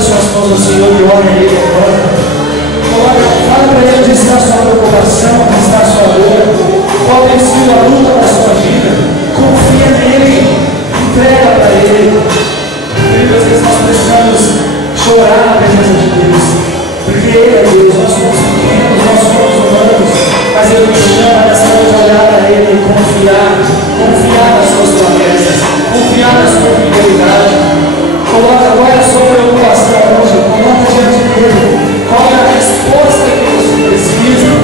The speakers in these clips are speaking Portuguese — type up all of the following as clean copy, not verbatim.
as suas mãos ao Senhor e ore a Ele agora. Fala para Ele onde está a sua preocupação, onde está a sua dor, qual tem sido a luta da sua vida. Confia nele, entrega para Ele. Às vezes nós precisamos chorar na presença de Deus, porque Ele é Deus, nós somos pequenos, nós somos humanos, mas Ele nos chama nessa noite a olhar para Ele e confiar nas suas promessas, confiar na sua fidelidade. Coloca agora a sua preocupação hoje, coloca diante dele, qual é a resposta que você precisa,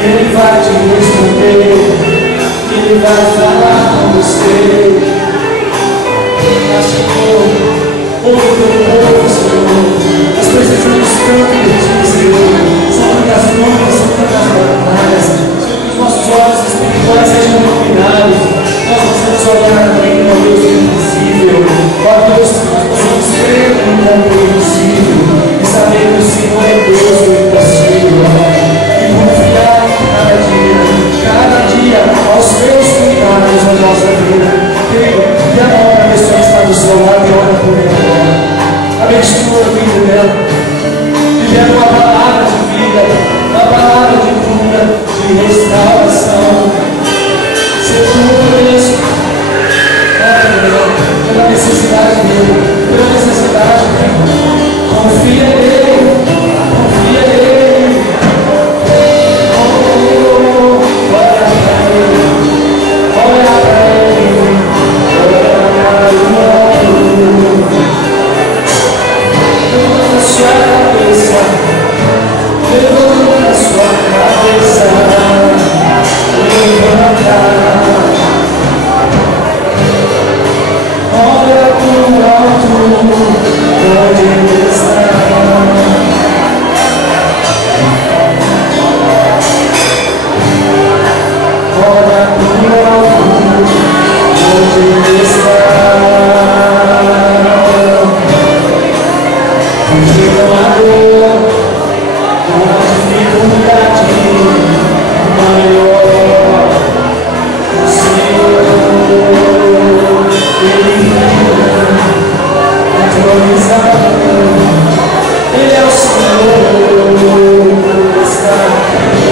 e Ele vai te responder, Ele vai falar com você. Senhor, ouve o teu povo, Senhor. Nós precisamos tanto de ti, Senhor. São tantas lutas, são tantas batalhas. Senhor, que os nossos olhos espirituais sejam iluminados. Nós possamos olhar além do Deus invisível. Ó Deus, que nós possamos crer no incompreensível e saber que o Senhor é Deus do impossível. E confiar cada dia aos teus cuidados na nossa vida. E a mão da pessoa que está do seu lado e ora por ela agora. Abençoa a vida dela. Libera uma palavra de vida, uma palavra de cura, de restauração. Ser tudo isso. Pela necessidade dele, pela necessidade dele. Confia nele, confia nele. Olha para ele, olha para ele. Levanta a sua cabeça, levanta a sua cabeça, levanta, olha para o alto, onde ele está. Olha para o alto, onde ele está. Porque não há dor, não há dificuldade maior. O Senhor, Ele reina, entronizado. Ele é o Senhor, está aqui.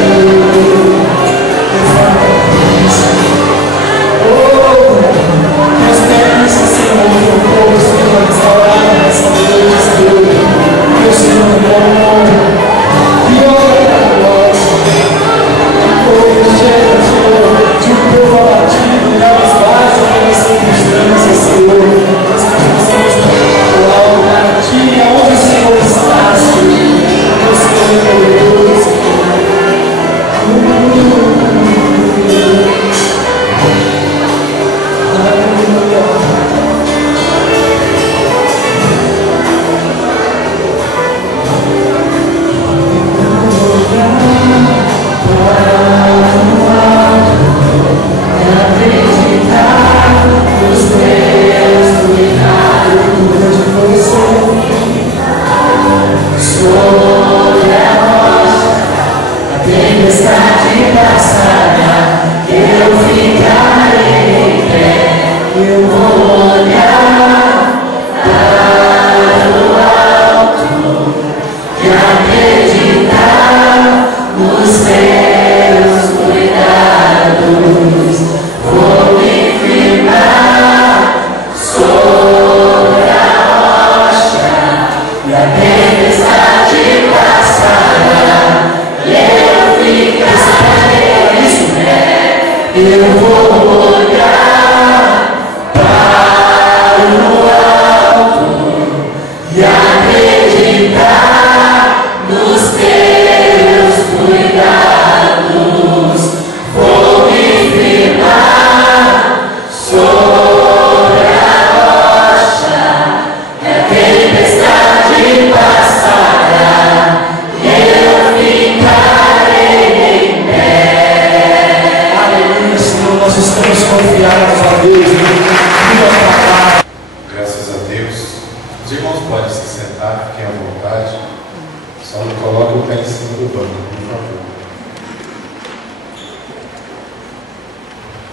Deus pensa, Senhor, que o povo seja restaurado nessa noite, Senhor. Que o Senhor é bom, que ora a glória. O povo chega, Senhor, de um povo abatido, e não esbaixa pelas circunstâncias, Senhor. Nós precisamos colocar a Ti, aonde o Senhor está, Senhor. O Senhor é poderoso, Senhor.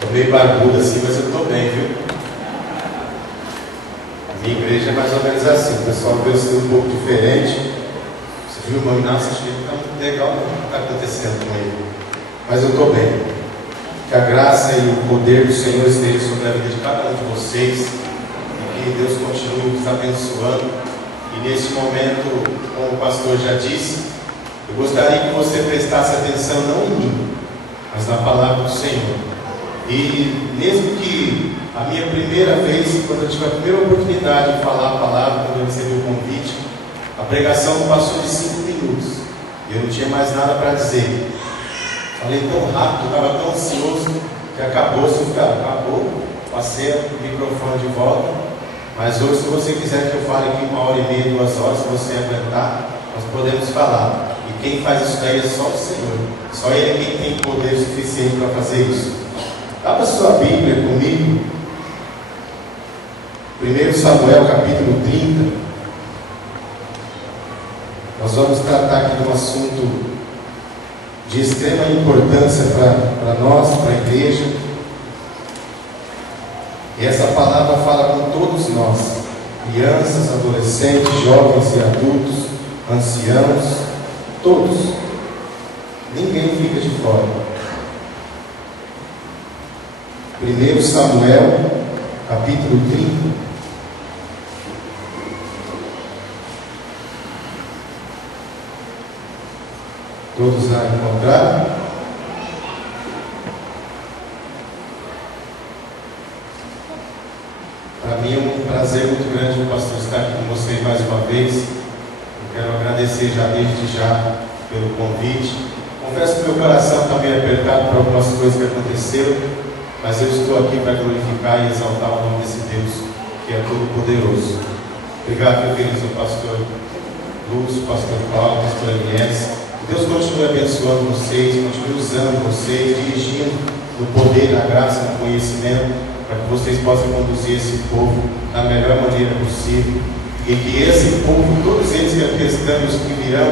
Tô meio barbudo assim, mas eu tô bem, viu? A minha igreja igreja é mais ou menos assim, o pessoal vê o um pouco diferente. Você viu, irmão Inácio, acho que ele está muito legal, o que está acontecendo com ele. Mas eu estou bem. Que a graça e o poder do Senhor esteja sobre a vida de cada um de vocês, e que Deus continue nos abençoando. E nesse momento, como o pastor já disse, eu gostaria que você prestasse atenção não em mim, mas na palavra do Senhor. E mesmo que a minha primeira vez, quando eu tive a primeira oportunidade de falar a palavra, quando eu recebi o convite, a pregação passou de 5 minutos. Eu não tinha mais nada para dizer. Falei tão rápido, estava tão ansioso, que acabou. Acabou, passei o microfone de volta. Mas hoje, se você quiser que eu fale aqui 1h30, 2 horas, se você aguentar, nós podemos falar. E quem faz isso daí é só o Senhor. Só Ele é quem tem poder suficiente para fazer isso. Abra sua Bíblia comigo. 1 Samuel capítulo 30. Nós vamos tratar aqui de um assunto de extrema importância para nós, para a igreja. E essa palavra fala com todos nós, crianças, adolescentes, jovens e adultos, anciãos, todos. Ninguém fica de fora. 1 Samuel capítulo 30. Todos já encontraram? Para mim é um prazer muito grande o pastor estar aqui com vocês mais uma vez. Eu quero agradecer já desde já pelo convite. Confesso que meu coração está meio apertado por algumas coisas que aconteceram, mas eu estou aqui para glorificar e exaltar o nome desse Deus que é todo poderoso. Obrigado, meu querido pastor Lúcio, pastor Paulo, pastor Elias. Deus continue abençoando vocês, continue usando vocês, dirigindo no poder, na graça, no conhecimento, para que vocês possam conduzir esse povo da melhor maneira possível, e que esse povo, todos eles que aqui estão e os que virão,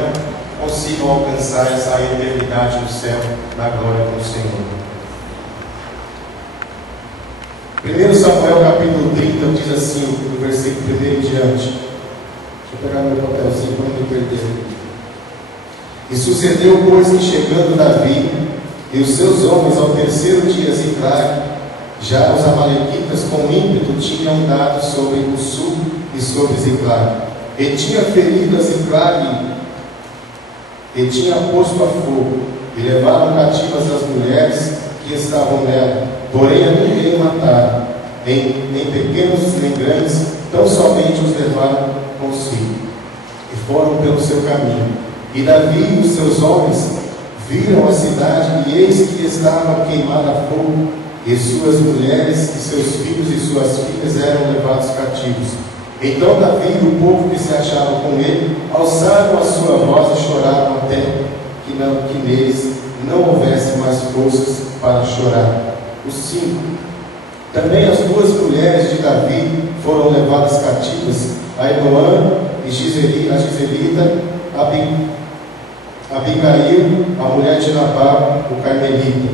consigam alcançar essa eternidade no céu, na glória do Senhor. 1 Samuel capítulo 30 diz assim, no versículo 1 em diante. Deixa eu pegar meu papelzinho para não me perder. E sucedeu, pois, que chegando Davi e os seus homens ao terceiro dia a Ziclag, já os amalequitas com ímpeto tinham dado sobre o sul e sobre Ziclag, e tinha ferido a Ziclag, e tinha posto a fogo, e levaram cativas as mulheres que estavam nela, porém a ninguém mataram, nem pequenos nem grandes, tão somente os levaram consigo, e foram pelo seu caminho. E Davi e os seus homens viram a cidade, e eis que estava queimada a fogo, e suas mulheres e seus filhos e suas filhas eram levados cativos. Então Davi e o povo que se achava com ele alçaram a sua voz e choraram até que neles não houvesse mais forças para chorar. Os 5. Também as 2 mulheres de Davi foram levadas cativas, Ainoã e a Giselita, Abigail, a mulher de Nabal, o carmelita.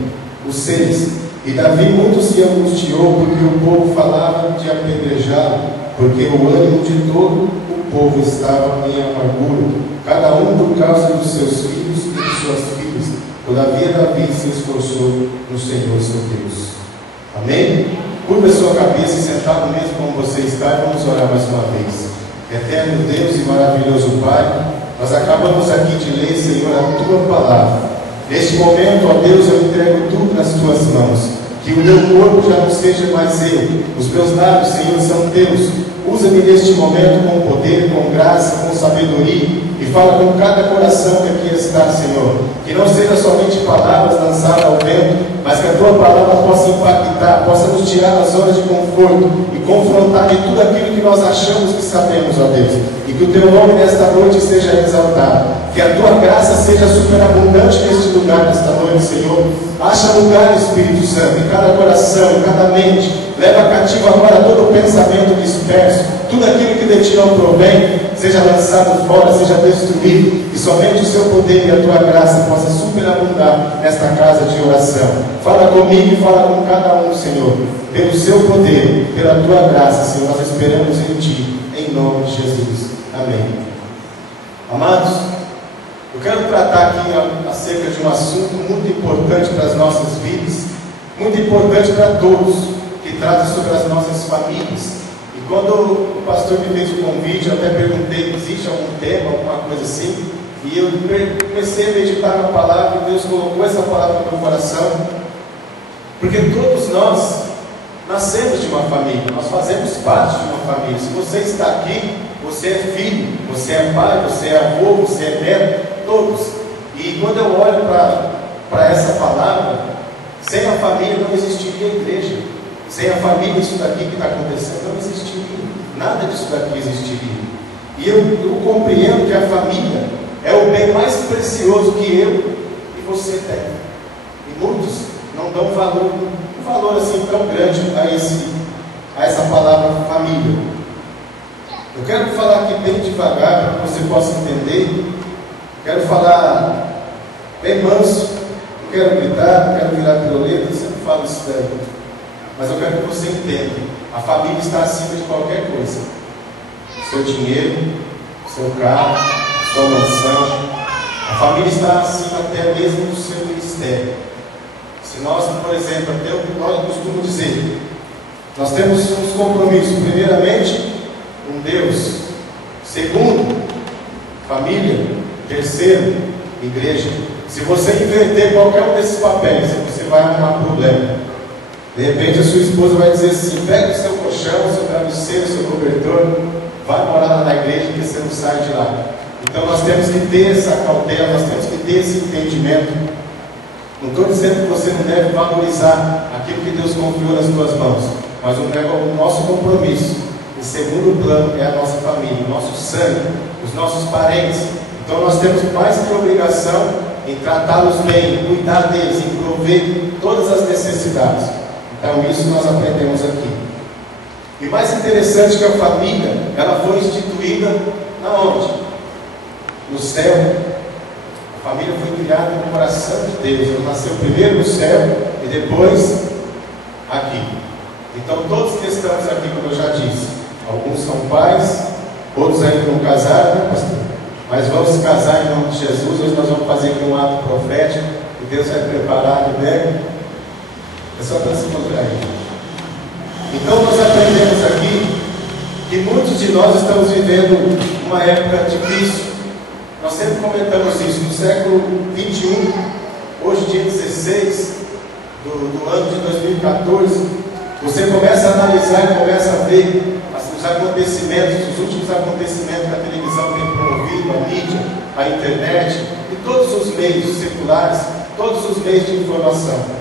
Os 6. E Davi muito se angustiou, porque o povo falava de apedrejá-lo, porque o ânimo de todo o povo estava em amargura, cada um por causa dos seus filhos e de suas filhas. Todavia Davi se esforçou no Senhor seu Deus. Amém? Curva a sua cabeça e sentado mesmo como você está, vamos orar mais uma vez. Eterno Deus e maravilhoso Pai, nós acabamos aqui de ler, Senhor, a Tua palavra. Neste momento, ó Deus, eu entrego tudo nas Tuas mãos. Que o meu corpo já não seja mais eu. Os meus lábios, Senhor, são Teus. Usa-me neste momento com poder, com graça, com sabedoria, e fala com cada coração que aqui está, Senhor. Que não seja somente palavras lançadas ao vento, mas que a Tua palavra possa impactar, possa nos tirar das zonas de conforto e confrontar de tudo aquilo que nós achamos que sabemos, ó Deus. E que o Teu nome nesta noite seja exaltado. Que a Tua graça seja superabundante neste lugar, nesta noite, Senhor. Acha lugar, Espírito Santo, em cada coração, em cada mente. Leva cativo agora todo o pensamento disperso. Tudo aquilo que de ti não provém, seja lançado fora, seja destruído. E somente o Seu poder e a Tua graça possa superabundar nesta casa de oração. Fala comigo e fala com cada um, Senhor. Pelo Seu poder, pela Tua graça, Senhor, nós esperamos em Ti. Em nome de Jesus. Amém. Amados, eu quero tratar aqui acerca de um assunto muito importante para as nossas vidas, muito importante para todos, que trata sobre as nossas famílias. E quando o pastor me fez o convite, eu até perguntei, existe algum tema, alguma coisa assim? E eu comecei a meditar na palavra, e Deus colocou essa palavra no meu coração, porque todos nós nascemos de uma família, nós fazemos parte de uma família. Se você está aqui, você é filho, você é pai, você é avô, você é neto, todos. E quando eu olho para essa palavra, sem a família não existiria igreja. Sem a família, isso daqui que está acontecendo não existiria. Nada disso daqui existiria. E eu compreendo que a família é o bem mais precioso que eu e você tem. E muitos não dão um valor assim tão grande a essa palavra família. Eu quero falar aqui bem devagar para que você possa entender. Quero falar bem manso. Não quero gritar, não quero virar piroleta, eu sempre falo isso daí. Mas eu quero que você entenda. A família está acima de qualquer coisa. Seu dinheiro, seu carro, sua mansão. A família está acima até mesmo do seu ministério. Se nós, por exemplo, até o que nós costumamos dizer, nós temos uns compromissos. Primeiramente, com Deus. Segundo, família. Terceiro, igreja. Se você inverter qualquer um desses papéis, você vai arrumar problema. De repente a sua esposa vai dizer assim: pega o seu colchão, o seu travesseiro, o seu cobertor, vai morar lá na igreja, porque você não sai de lá. Então nós temos que ter essa cautela, nós temos que ter esse entendimento. Não estou dizendo que você não deve valorizar aquilo que Deus confiou nas suas mãos, mas o nosso compromisso, em segundo plano, é a nossa família, o nosso sangue, os nossos parentes. Então nós temos mais que obrigação em tratá-los bem, em cuidar deles, em prover todas as necessidades. Então isso nós aprendemos aqui. E mais interessante que a família, ela foi instituída na onde? No céu. A família foi criada no coração de Deus. Ela nasceu primeiro no céu e depois aqui. Então todos que estamos aqui, como eu já disse, alguns são pais, outros ainda não casaram, né, pastor? Mas vamos se casar em nome de Jesus. Hoje nós vamos fazer aqui um ato profético e Deus vai preparar o bebê. É só para se mostrar aí. Então nós aprendemos aqui que muitos de nós estamos vivendo uma época difícil. Nós sempre comentamos isso. No século 21, hoje dia 16 do ano de 2014, você começa a analisar e começa a ver os acontecimentos, os últimos acontecimentos que a televisão tem promovido, a mídia, a internet e todos os meios seculares, todos os meios de informação.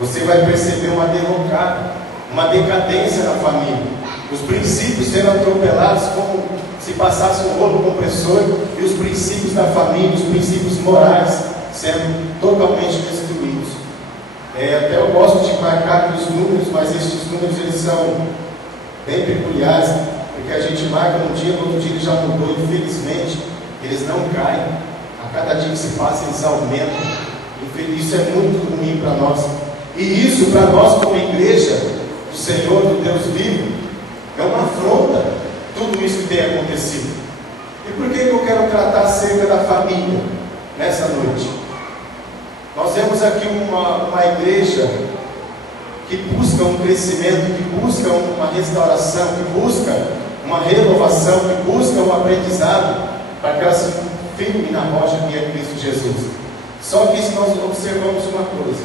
Você vai perceber uma derrocada, uma decadência na família. Os princípios sendo atropelados como se passasse um rolo compressor, e os princípios da família, os princípios morais sendo totalmente destruídos. Até eu gosto de marcar aqui os números, mas esses números eles são bem peculiares, porque a gente marca um dia, no outro dia ele já mudou. Infelizmente, eles não caem. A cada dia que se passa, eles aumentam. Isso é muito ruim para nós. E isso, para nós como igreja do Senhor, do Deus vivo, é uma afronta, tudo isso que tem acontecido. E por que eu quero tratar acerca da família nessa noite? Nós vemos aqui uma igreja que busca um crescimento, que busca uma restauração, que busca uma renovação, que busca um aprendizado, para que ela se firme na rocha que é Cristo Jesus. Só que se nós observamos uma coisa: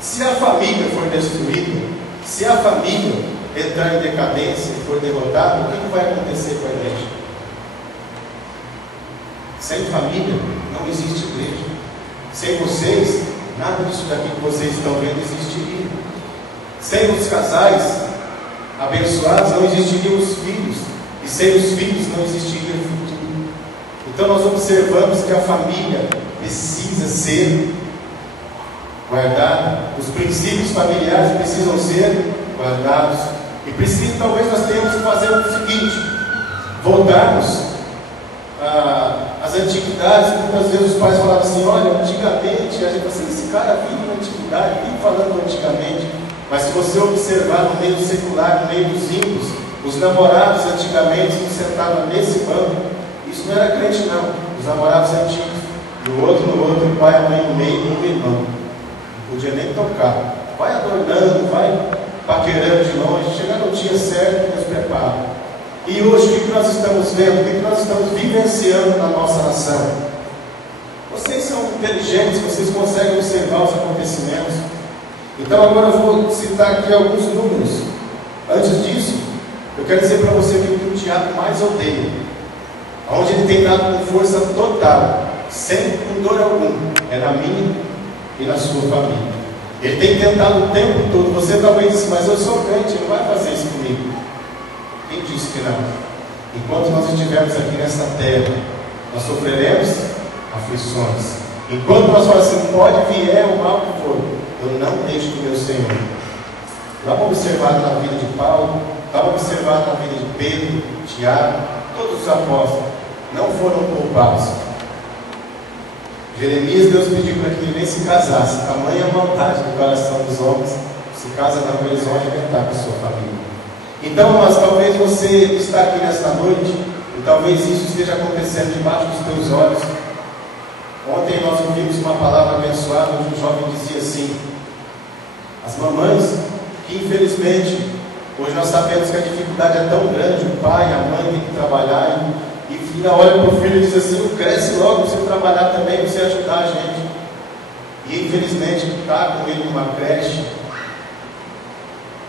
se a família for destruída, se a família entrar em decadência e for derrotada, o que vai acontecer com a igreja? Sem família não existe igreja. Sem vocês, nada disso daqui que vocês estão vendo existiria. Sem os casais abençoados não existiriam os filhos, e sem os filhos não existiria o futuro. Então nós observamos que a família precisa ser guardada, os princípios familiares precisam ser guardados, e talvez nós tenhamos que fazer o seguinte: voltarmos às antiguidades. Muitas vezes os pais falavam assim: olha, antigamente, a gente assim, esse cara vive na antiguidade, vive falando antigamente. Mas se você observar no meio secular, no meio dos ímpios, Os namorados antigamente se sentavam nesse banco. Isso não era crente, não. Os namorados antigos, no outro, o pai e a mãe no meio e um irmão. Não podia nem tocar. Vai adornando, vai paquerando de longe. Chegar no dia certo, Deus prepara. E hoje, o que nós estamos vendo? O que nós estamos vivenciando na nossa nação? Vocês são inteligentes, vocês conseguem observar os acontecimentos. Então agora eu vou citar aqui alguns números. Antes disso, eu quero dizer para você que o que o diabo mais odeia, onde ele tem dado com força total, sem pudor algum, é na minha e na sua família. Ele tem tentado o tempo todo. Você talvez disse, mas eu sou crente, ele não vai fazer isso comigo. Quem disse que não? Enquanto nós estivermos aqui nessa terra, nós sofreremos aflições. Enquanto nós falamos assim, pode vier o mal que for, eu não deixo do meu Senhor. Vamos observar na vida de Paulo, vamos observar na vida de Pedro, Tiago, todos os apóstolos, não foram poupados. Jeremias, Deus pediu para que ele nem se casasse, tamanha maldade do coração dos homens, se casa não, eles vão arrebentar com a sua família. Então, mas talvez você está aqui nesta noite, e talvez isso esteja acontecendo debaixo dos teus olhos. Ontem nós ouvimos uma palavra abençoada, onde um jovem dizia assim: as mamães, que infelizmente, hoje nós sabemos que a dificuldade é tão grande, o pai, a mãe tem que trabalhar, e filha olha para o filho e diz assim, cresce logo, você trabalhar também, você ajudar a gente. E infelizmente, está com ele numa creche,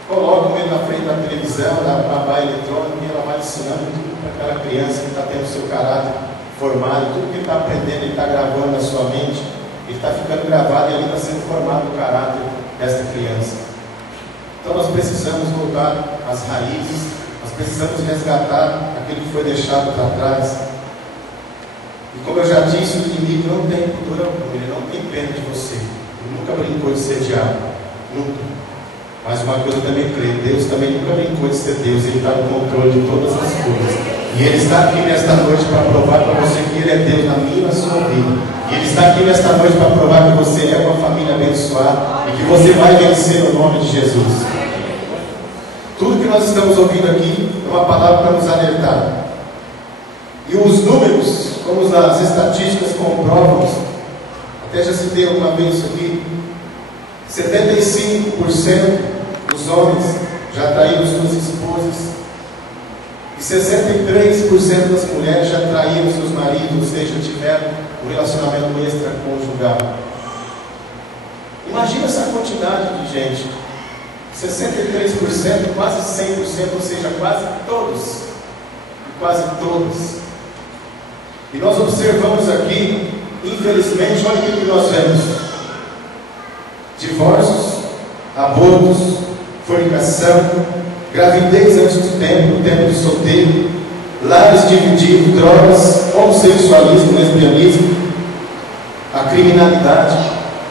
colocam ele na frente da televisão, da babá eletrônica, e ela vai ensinando tudo para aquela criança que está tendo o seu caráter formado, tudo que ele está aprendendo, ele está gravando na sua mente, ele está ficando gravado e ali está sendo formado o caráter dessa criança. Então nós precisamos voltar às raízes, nós precisamos resgatar aquilo que foi deixado para trás. E como eu já disse, o inimigo não tem pudor algum, ele não tem pena de você, ele nunca brincou de ser diabo, nunca. Mas uma coisa eu também creio, Deus também nunca brincou de ser Deus, Ele está no controle de todas as coisas. E Ele está aqui nesta noite para provar para você que Ele é Deus na minha e na sua vida. E Ele está aqui nesta noite para provar que você é uma família abençoada e que você vai vencer no nome de Jesus. Tudo que nós estamos ouvindo aqui é uma palavra para nos alertar. E os números, como as estatísticas comprovam, até já citei alguma vez isso aqui, 75% dos homens já traíram suas esposas e 63% das mulheres já traíram seus maridos, ou seja, tiveram um relacionamento extraconjugal. Imagina essa quantidade de gente, 63%, quase 100%, ou seja, quase todos, quase todas. E nós observamos aqui, infelizmente, olha o que nós vemos: divórcios, abortos, fornicação, gravidez antes do tempo de solteiro, lares divididos, drogas, homossexualismo, lesbianismo. A criminalidade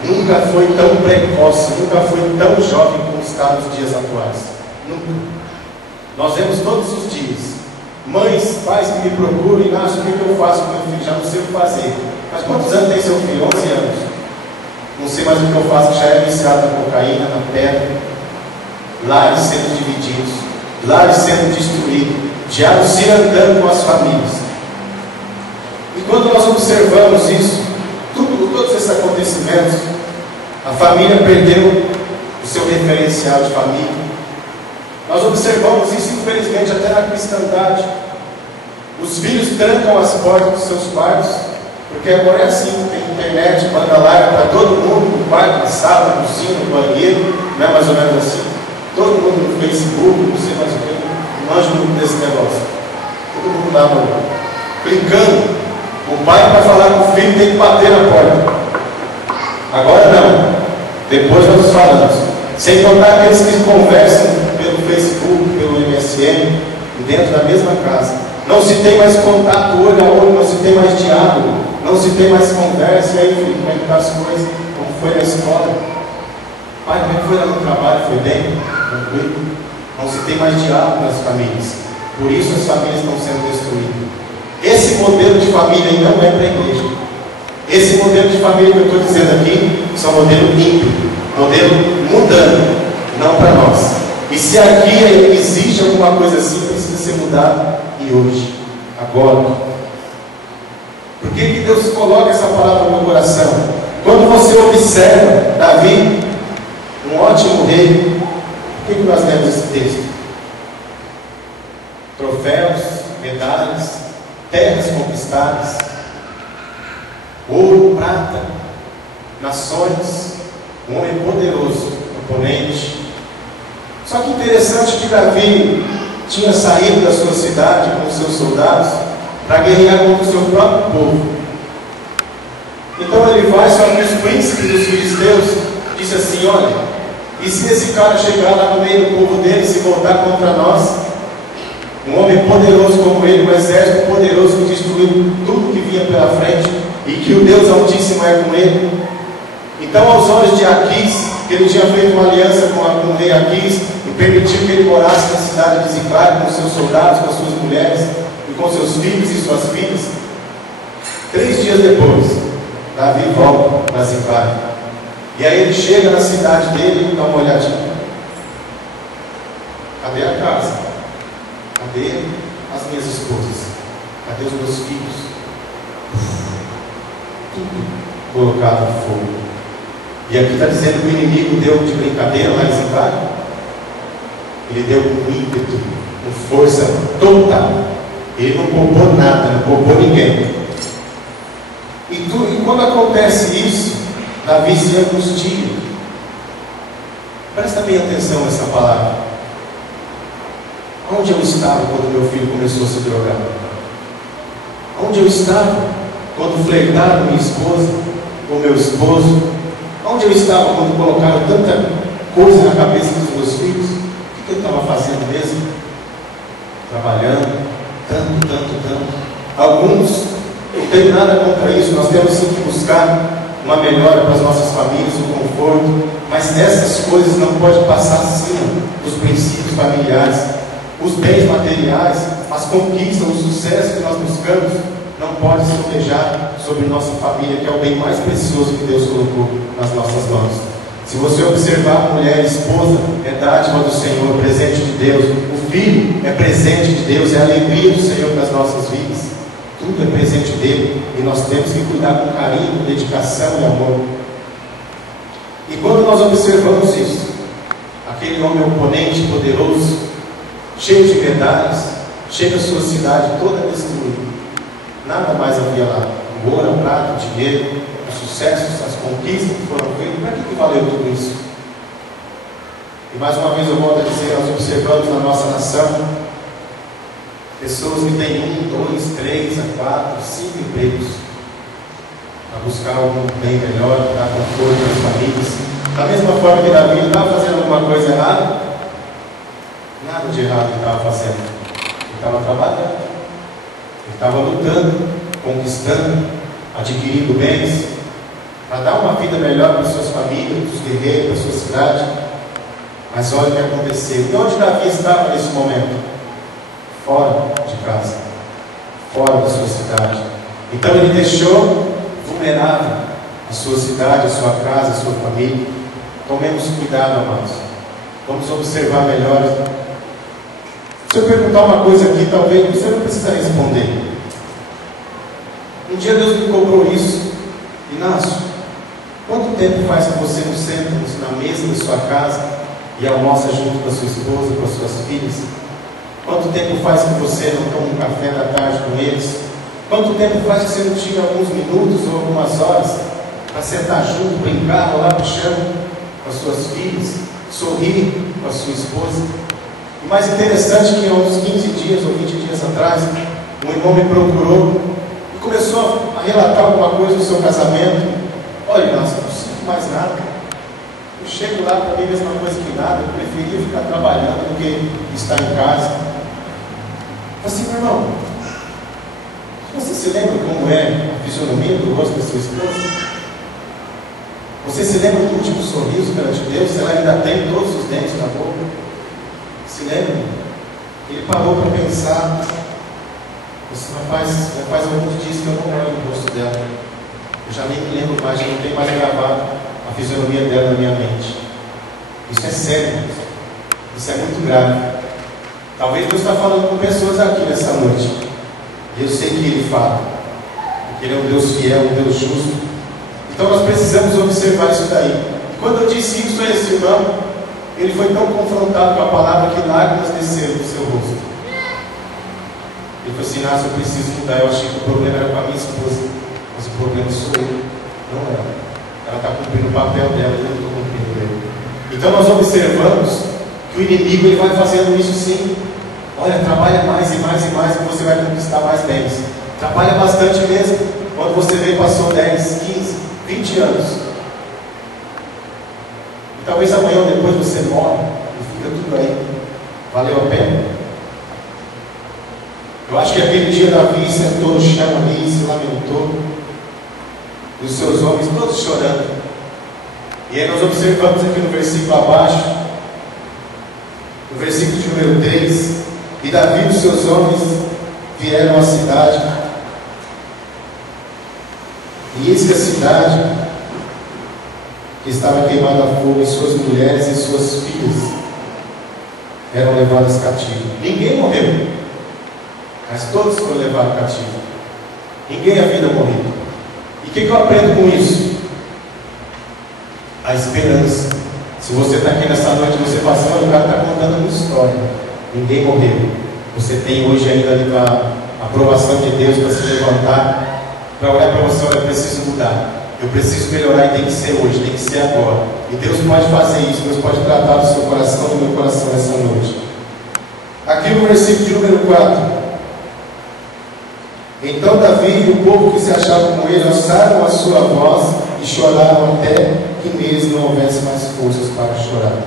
nunca foi tão precoce, nunca foi tão jovem como está nos dias atuais. Nunca. Nós vemos todos os dias mães, pais que me procuram e acham o que eu faço com meu filho, já não sei o que fazer. Mas quantos anos tem seu filho? 11 anos. Não sei mais o que eu faço, já é viciado na cocaína, na pedra. Lares sendo divididos, lares sendo destruídos, diabo se andando com as famílias. E quando nós observamos isso, todos esses acontecimentos, a família perdeu o seu referencial de família. Nós observamos isso, infelizmente, até na cristandade. Os filhos trancam as portas dos seus quartos, porque agora é assim, tem internet, banda larga para todo mundo, no quarto, na sala, na cozinha, no banheiro, não é mais ou menos assim? Todo mundo no Facebook, não sei mais o que, não manjo muito desse negócio. Todo mundo lá clicando. O pai, para falar com o filho, tem que bater na porta. Agora não. Depois nós falamos. Sem contar aqueles que conversam pelo Facebook, pelo MSN, dentro da mesma casa. Não se tem mais contato olho a olho, não se tem mais diálogo, não se tem mais conversa. E aí, filho, como é que tá as coisas? Como foi na escola? Pai, como é que foi lá no trabalho? Foi bem? Tranquilo? Não se tem mais diálogo nas famílias. Por isso as famílias estão sendo destruídas. Esse modelo de família não é para a igreja. Esse modelo de família que eu estou dizendo aqui são modelo ímpio, modelo mundano, não para nós. E se aqui existe alguma coisa assim, precisa ser mudado. E hoje, agora. Por que Deus coloca essa palavra no meu coração? Quando você observa Davi, um ótimo rei, por que nós lemos esse texto? Troféus, medalhas, terras conquistadas, ouro, prata, nações, um homem poderoso, imponente. Só que interessante que Davi tinha saído da sua cidade com os seus soldados para guerrear contra o seu próprio povo. Então ele vai, só que os príncipes dos filisteus disse assim: olha, e se esse cara chegar lá no meio do povo dele, se voltar contra nós, um homem poderoso como ele, um exército poderoso que destruiu tudo que vinha pela frente, e que o Deus Altíssimo é com ele. Então, aos olhos de Aquis, que ele tinha feito uma aliança com o rei Aquis e permitiu que ele morasse na cidade de Ziclag com seus soldados, com suas mulheres e com seus filhos e suas filhas. 3 dias depois, Davi volta para Ziclag. E aí ele chega na cidade dele e dá uma olhadinha. Cadê a casa? Cadê as minhas esposas? Cadê os meus filhos? Tudo colocado no fogo. E aqui está dizendo que o inimigo deu de brincadeira lá em Ziclag. Ele deu com ímpeto, com força total. Ele não poupou nada, não poupou ninguém. E quando acontece isso, Davi se angustia. Presta bem atenção nessa palavra. Onde eu estava quando meu filho começou a se drogar? Onde eu estava quando flertaram minha esposa ou meu esposo? Onde eu estava quando colocaram tanta coisa na cabeça dos meus filhos? O que eu estava fazendo mesmo? Trabalhando, tanto. Alguns, não tenho nada contra isso, nós temos sim que buscar uma melhora para as nossas famílias, um conforto, mas essas coisas não podem passar acima dos princípios familiares. Os bens materiais, as conquistas, o sucesso que nós buscamos, não pode sobejar sobre nossa família, que é o bem mais precioso que Deus colocou nas nossas mãos. Se você observar, mulher, esposa, é dádiva do Senhor, presente de Deus. O filho é presente de Deus, é a alegria do Senhor para as nossas vidas. Tudo é presente dele e nós temos que cuidar com carinho, com dedicação e amor. E quando nós observamos isso, aquele homem oponente, poderoso, cheio de medalhas, chega a sua cidade toda destruída. Nada mais havia lá. O ouro, a prata, o dinheiro, os sucessos, as conquistas que foram feitas. Para que valeu tudo isso? E mais uma vez eu volto a dizer, nós observamos na nossa nação pessoas que têm 1, 2, 3, 4, 5 empregos para buscar algum bem melhor, para dar conforto para as famílias. Da mesma forma que Davi estava fazendo alguma coisa errada, nada de errado ele estava fazendo. Ele estava trabalhando. Ele estava lutando, conquistando, adquirindo bens, para dar uma vida melhor para suas famílias, para os guerreiros, para sua cidade. Mas olha o que aconteceu. E onde Davi estava nesse momento? Fora de casa, fora da sua cidade. Então ele deixou vulnerável a sua cidade, a sua casa, a sua família. Tomemos cuidado, amados. Vamos observar melhor. Se eu perguntar uma coisa aqui, talvez você não precisa responder. Um dia Deus me cobrou isso. Inácio, quanto tempo faz que você não senta na mesa da sua casa e almoça junto com a sua esposa, com as suas filhas? Quanto tempo faz que você não toma um café da tarde com eles? Quanto tempo faz que você não tira alguns minutos ou algumas horas para sentar junto, brincar, rolar no chão com as suas filhas, sorrir com a sua esposa? O mais interessante é que há uns 15 dias ou 20 dias atrás, um irmão me procurou e começou a relatar alguma coisa do seu casamento. Olha, nossa, eu não sinto mais nada. Eu chego lá para mim a mesma coisa que nada. Eu preferia ficar trabalhando do que estar em casa. Assim, meu irmão, você se lembra como é a fisionomia do rosto da sua esposa? Você se lembra do último sorriso que ela te deu? Se ela ainda tem todos os dentes na boca? Se lembra? Ele parou para pensar. Já faz alguns dias que eu não olho o rosto dela. Eu já nem me lembro mais, já não tenho mais gravado a fisionomia dela na minha mente. Isso é sério. Isso é muito grave. Talvez Deus está falando com pessoas aqui nessa noite. E eu sei que Ele fala. Porque Ele é um Deus fiel, um Deus justo. Então nós precisamos observar isso daí. Quando eu disse isso a esse irmão, ele foi tão confrontado com a palavra que lágrimas desceram do seu rosto. Ele falou assim: Inácio, eu preciso mudar. Eu achei que o problema era com a minha esposa, mas o problema sou eu, não ela. Ela está cumprindo o papel dela e eu não estou cumprindo ele. Então nós observamos que o inimigo ele vai fazendo isso sim. Olha, trabalha mais e mais e mais e você vai conquistar mais bens. Trabalha bastante mesmo. Quando você vê, passou 10, 15, 20 anos. E talvez amanhã ou depois você morre e fica tudo aí. Valeu a pena? Eu acho que aquele dia Davi sentou no chão ali e se lamentou. E os seus homens todos chorando. E aí nós observamos aqui no versículo abaixo, no versículo de número 3, e Davi e os seus homens vieram à cidade. E eis que a cidade estava queimada a fogo, e suas mulheres e suas filhas eram levadas cativas. Ninguém morreu, mas todos foram levados cativos. Ninguém havia morrido. E o que eu aprendo com isso? A esperança. Se você está aqui nessa noite, você passando, o cara está contando uma história. Ninguém morreu. Você tem hoje ainda a aprovação de Deus para se levantar, para olhar para você: olha, eu preciso mudar, eu preciso melhorar, e tem que ser hoje, tem que ser agora. E Deus pode fazer isso. Deus pode tratar do seu coração, do meu coração essa noite. Aqui no versículo de número 4: então Davi e o povo que se achava com ele alçaram a sua voz e choraram até que neles não houvesse mais forças para chorar.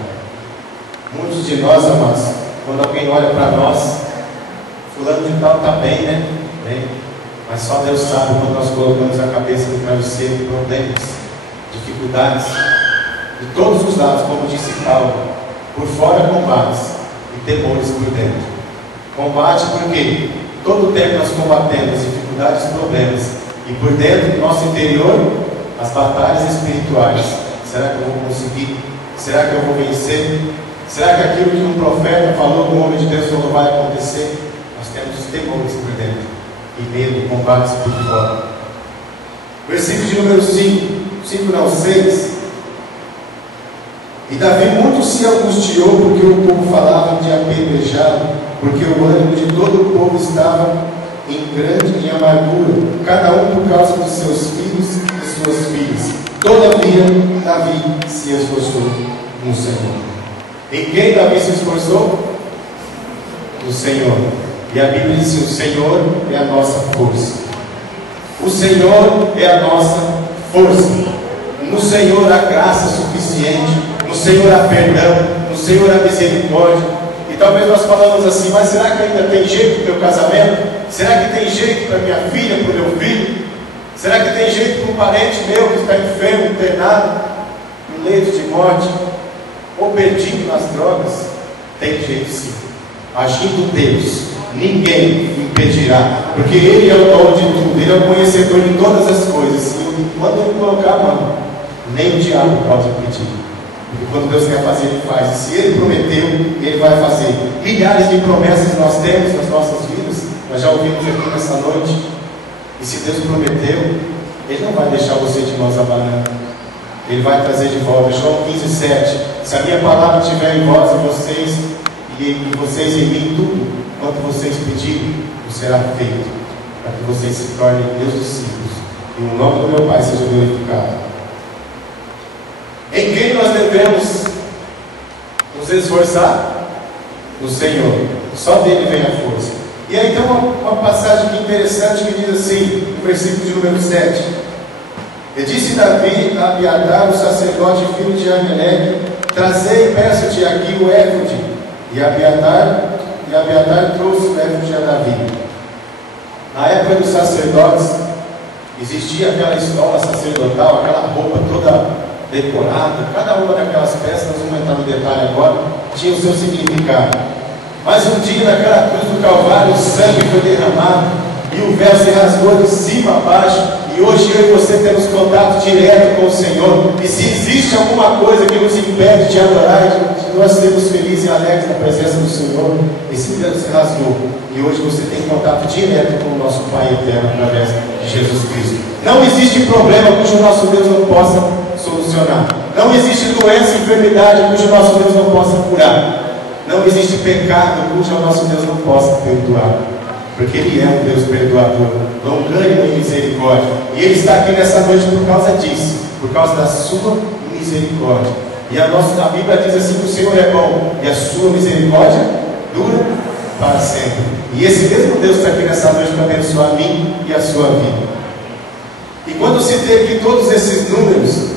Muitos de nós, amados, quando alguém olha para nós, fulano de tal está bem, né? Bem, mas só Deus sabe quando nós colocamos a cabeça no travesseiro, problemas, dificuldades, de todos os lados, como disse Paulo, por fora combates e temores por dentro. Combate porque todo o tempo nós combatemos as dificuldades e problemas, e por dentro do nosso interior, as batalhas espirituais. Será que eu vou conseguir? Será que eu vou vencer? Será que aquilo que um profeta falou, um homem de Deus falou, vai acontecer? Nós temos os temores por dentro e medo, combates por fora. Versículo de número 6. E Davi muito se angustiou porque o povo falava de apedrejá-lo, porque o ânimo de todo o povo estava em grande amargura, cada um por causa dos seus filhos e suas filhas. Todavia, Davi se esforçou no Senhor. Em quem Davi se esforçou? No Senhor. E a Bíblia diz: o Senhor é a nossa força. O Senhor é a nossa força. No Senhor há graça suficiente. No Senhor há perdão. No Senhor há misericórdia. E talvez nós falamos assim: mas será que ainda tem jeito para o meu casamento? Será que tem jeito para minha filha, para o meu filho? Será que tem jeito para um parente meu que está enfermo, internado, no leito de morte, ou perdido nas drogas? Tem jeito sim. Agindo Deus, ninguém impedirá, porque Ele é o dono de tudo, Ele é o conhecedor de todas as coisas. E quando Ele colocar a mão, nem o diabo pode impedir. Porque quando Deus quer fazer, Ele faz. E se Ele prometeu, Ele vai fazer. Milhares de promessas nós temos nas nossas vidas, nós já ouvimos aqui nessa noite. E se Deus prometeu, Ele não vai deixar você de mãos abanando. Ele vai trazer de volta. João 15:7. Se a minha palavra estiver em vós e vocês em mim, tudo quanto vocês pedirem, será feito, para que vocês se tornem meus discípulos, e o nome do meu Pai seja glorificado. Em quem nós devemos nos esforçar? No Senhor. Só dele vem a força. E aí tem uma passagem aqui interessante que diz assim, no versículo de número 7: e disse Davi a Abiatar, o sacerdote, filho de Aimeleque: trazei, peço-te aqui o éfode. E Abiatar trouxe o éfode a Davi. Na época dos sacerdotes, existia aquela estola sacerdotal, aquela roupa toda decorada. Cada uma daquelas peças, nós vamos entrar no detalhe agora, tinha o seu significado. Mas um dia, naquela cruz do Calvário, o sangue foi derramado, e o véu se rasgou de cima a baixo, e hoje eu e você temos contato direto com o Senhor. E se existe alguma coisa que nos impede de adorar, de nós sermos felizes e alegres na presença do Senhor, esse véu se rasgou, e hoje você tem contato direto com o nosso Pai eterno através de Jesus Cristo. Não existe problema cujo nosso Deus não possa solucionar. Não existe doença e enfermidade cujo nosso Deus não possa curar. Não existe pecado cujo nosso Deus não possa perdoar, porque Ele é um Deus perdoador, longânimo em misericórdia, e Ele está aqui nessa noite por causa disso, por causa da sua misericórdia. E a Bíblia diz assim que o Senhor é bom, e a sua misericórdia dura para sempre. E esse mesmo Deus está aqui nessa noite para abençoar a mim e a sua vida. E quando se tem aqui todos esses números,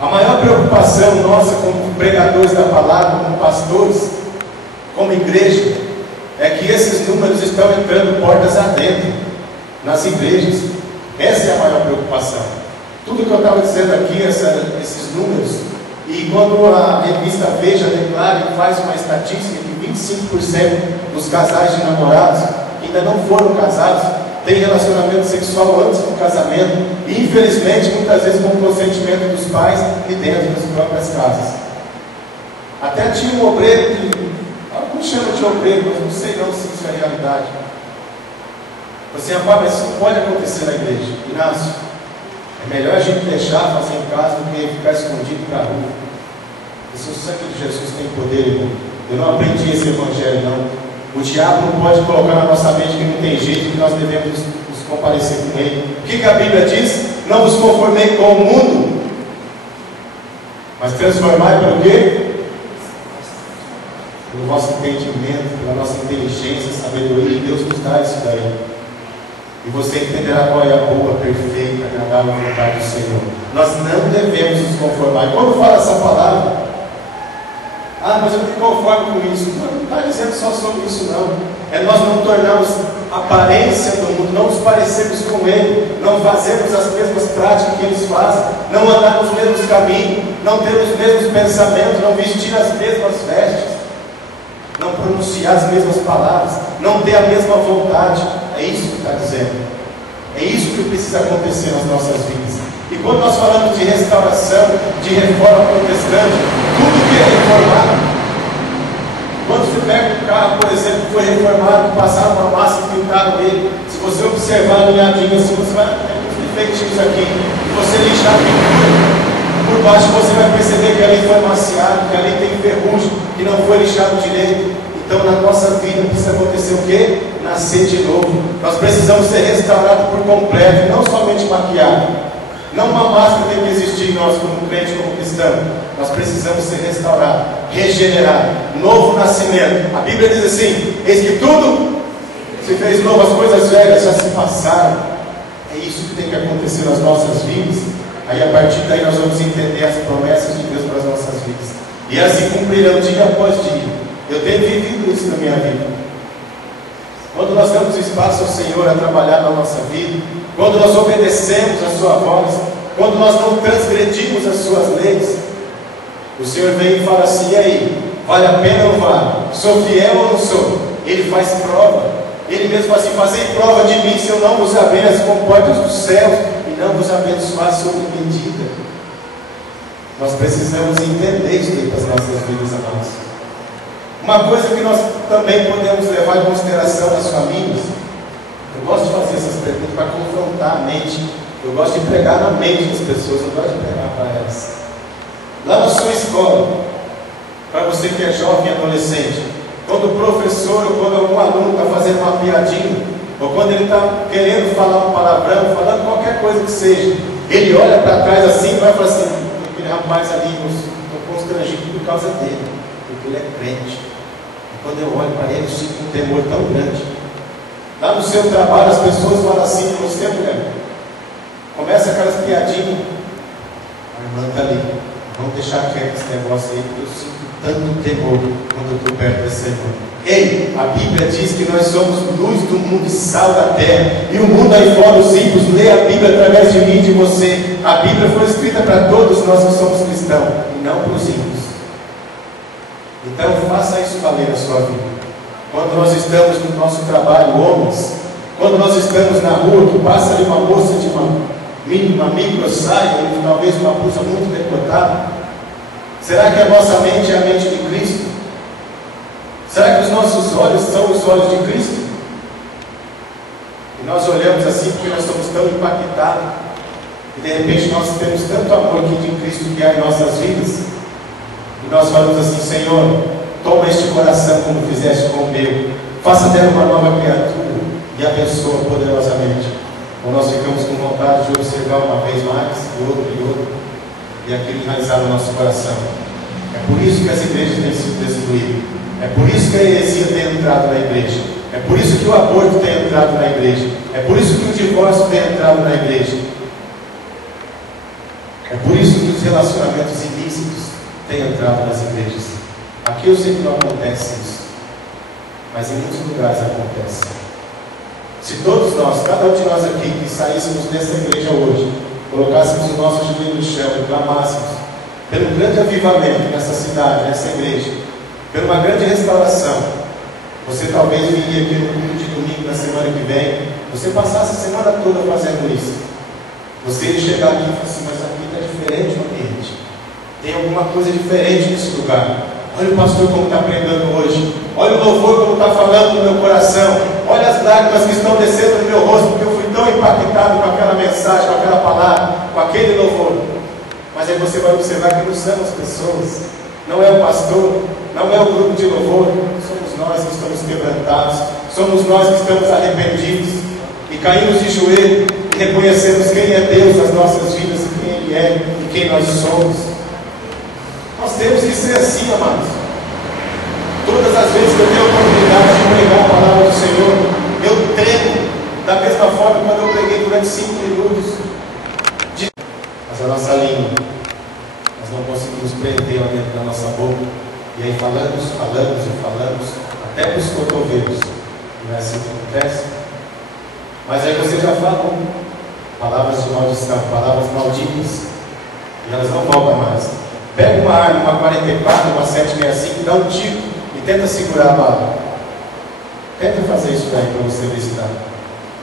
a maior preocupação nossa como pregadores da palavra, como pastores, como igreja, é que esses números estão entrando portas adentro, nas igrejas. Essa é a maior preocupação. Tudo que eu estava dizendo aqui, esses números, e quando a revista Veja declara e faz uma estatística que 25% dos casais de namorados que ainda não foram casados têm relacionamento sexual antes do casamento, e infelizmente muitas vezes com o consentimento dos pais e dentro das próprias casas. Até tinha um obreiro que, alguns chamam de obreiro, mas não sei não se isso é realidade. Você, rapaz, mas isso não pode acontecer na igreja. Inácio, é melhor a gente deixar fazer em casa do que ficar escondido para a rua. Esse sangue de Jesus tem poder, irmão. Eu não aprendi esse evangelho, não. O diabo não pode colocar na nossa mente que não tem jeito, que nós devemos nos comparecer com ele. O que a Bíblia diz? Não vos conformei com o mundo, mas transformai pelo quê? Pelo vosso entendimento, pela nossa inteligência, sabedoria. E Deus nos dá isso daí. E você entenderá qual é a boa, perfeita, agradável vontade do Senhor. Nós não devemos nos conformar. E quando fala essa palavra, mas eu me conformo com isso. Não está dizendo só sobre isso, não. É nós não tornarmos a aparência do mundo, não nos parecermos com Ele, não fazermos as mesmas práticas que eles fazem, não andar nos mesmos caminhos, não ter os mesmos pensamentos, não vestir as mesmas vestes, não pronunciar as mesmas palavras, não ter a mesma vontade. É isso que está dizendo. É isso que precisa acontecer nas nossas vidas. E quando nós falamos de restauração, de reforma protestante, tudo que é reformado, quando você pega um carro, por exemplo, que foi reformado, passaram uma massa e pintaram ele, se você observar alinhadinho assim, você vai ter uns defeitinhos aqui, e você lixar a pintura, por baixo você vai perceber que ali foi maciado, que ali tem ferrugem, que não foi lixado direito. Então na nossa vida precisa acontecer o quê? Nascer de novo. Nós precisamos ser restaurados por completo, não somente maquiado. Não uma máscara tem que existir em nós como crente, como cristão. Nós precisamos ser restaurados, regenerados, novo nascimento. A Bíblia diz assim: eis que tudo se fez novo, as coisas velhas já se passaram. É isso que tem que acontecer nas nossas vidas. Aí a partir daí nós vamos entender as promessas de Deus para as nossas vidas, e elas se cumprirão dia após dia. Eu tenho vivido isso na minha vida. Quando nós damos espaço ao Senhor a trabalhar na nossa vida, quando nós obedecemos a sua voz, quando nós não transgredimos as suas leis, o Senhor vem e fala assim: e aí, vale a pena ou vale? Sou fiel ou não sou? Ele faz prova. Ele mesmo fala assim: fazei prova de mim, se eu não vos abençoar com portas do céu e não vos abençoar sob medida. Nós precisamos entender isso para as nossas vidas, amados. Uma coisa que nós também podemos levar em consideração nas famílias, eu gosto de fazer essas perguntas para confrontar a mente, eu gosto de pregar na mente das pessoas, eu gosto de pregar para elas. Lá na sua escola, para você que é jovem e adolescente, quando o professor ou quando algum aluno está fazendo uma piadinha, ou quando ele está querendo falar um palavrão, falando qualquer coisa que seja, ele olha para trás assim e vai falar assim: aquele rapaz ali, eu estou constrangido por causa dele, porque ele é crente. Quando eu olho para ele, eu sinto um temor tão grande. Lá no seu trabalho, as pessoas falam assim para você, mulher. Começa aquelas piadinhas. A irmã está ali. Vamos deixar quieto esse negócio aí, porque eu sinto tanto temor quando eu estou perto desse irmão. Ei, a Bíblia diz que nós somos luz do mundo e sal da terra. E o mundo aí fora, os ímpios, lê a Bíblia através de mim e de você. A Bíblia foi escrita para todos nós que somos cristãos, e não para os ímpios. Então faça isso valer a sua vida. Quando nós estamos no nosso trabalho, homens, Quando nós estamos na rua, que passa ali uma moça de uma micro saia, ou talvez uma blusa muito decotada, será que a nossa mente é a mente de Cristo? Será que os nossos olhos são os olhos de Cristo? E nós olhamos assim porque nós estamos tão impactados, e de repente nós temos tanto amor aqui de Cristo que há em nossas vidas, e nós falamos assim: Senhor, toma este coração como fizeste com o meu, faça dela uma nova criatura e abençoa poderosamente. Ou nós ficamos com vontade de observar uma vez mais, e outra, e aquilo enraizar no nosso coração. É por isso que as igrejas têm sido destruídas. É por isso que a heresia tem entrado na igreja. É por isso que o aborto tem entrado na igreja. É por isso que o divórcio tem entrado na igreja. É por isso que os relacionamentos ilícitos têm entrado nas igrejas. Aqui eu sei que não acontece isso, mas em muitos lugares acontece. Se todos nós, cada um de nós aqui, que saíssemos dessa igreja hoje, colocássemos o nosso joelho no chão e clamássemos pelo grande avivamento nessa cidade, nessa igreja, por uma grande restauração, você talvez viria aqui no culto de domingo na semana que vem, você passasse a semana toda fazendo isso, você ia chegar aqui e falar assim: mas aqui está diferente o ambiente, tem alguma coisa diferente nesse lugar. Olha o pastor como está pregando hoje, olha o louvor como está falando no meu coração, olha as lágrimas que estão descendo no meu rosto, porque eu fui tão impactado com aquela mensagem, com aquela palavra, com aquele louvor. Mas aí você vai observar que não são as pessoas, não é o pastor, não é o grupo de louvor, somos nós que estamos quebrantados, somos nós que estamos arrependidos e caímos de joelho e reconhecemos quem é Deus nas nossas vidas, e quem Ele é e quem nós somos. Nós temos que ser assim, amados. Todas as vezes que eu tenho a oportunidade de pregar a palavra do Senhor, eu tremo da mesma forma quando eu preguei durante 5 minutos. Mas a nossa língua, nós não conseguimos prender lá dentro da nossa boca, e aí falamos, até para os cotovelos. Não é assim que acontece? Mas aí você já falou palavras de maldição, palavras malditas, e elas não voltam mais. Pega uma arma, uma 44, uma 765, dá um tiro e tenta segurar a bala. Tenta fazer isso daí para você ver se dá.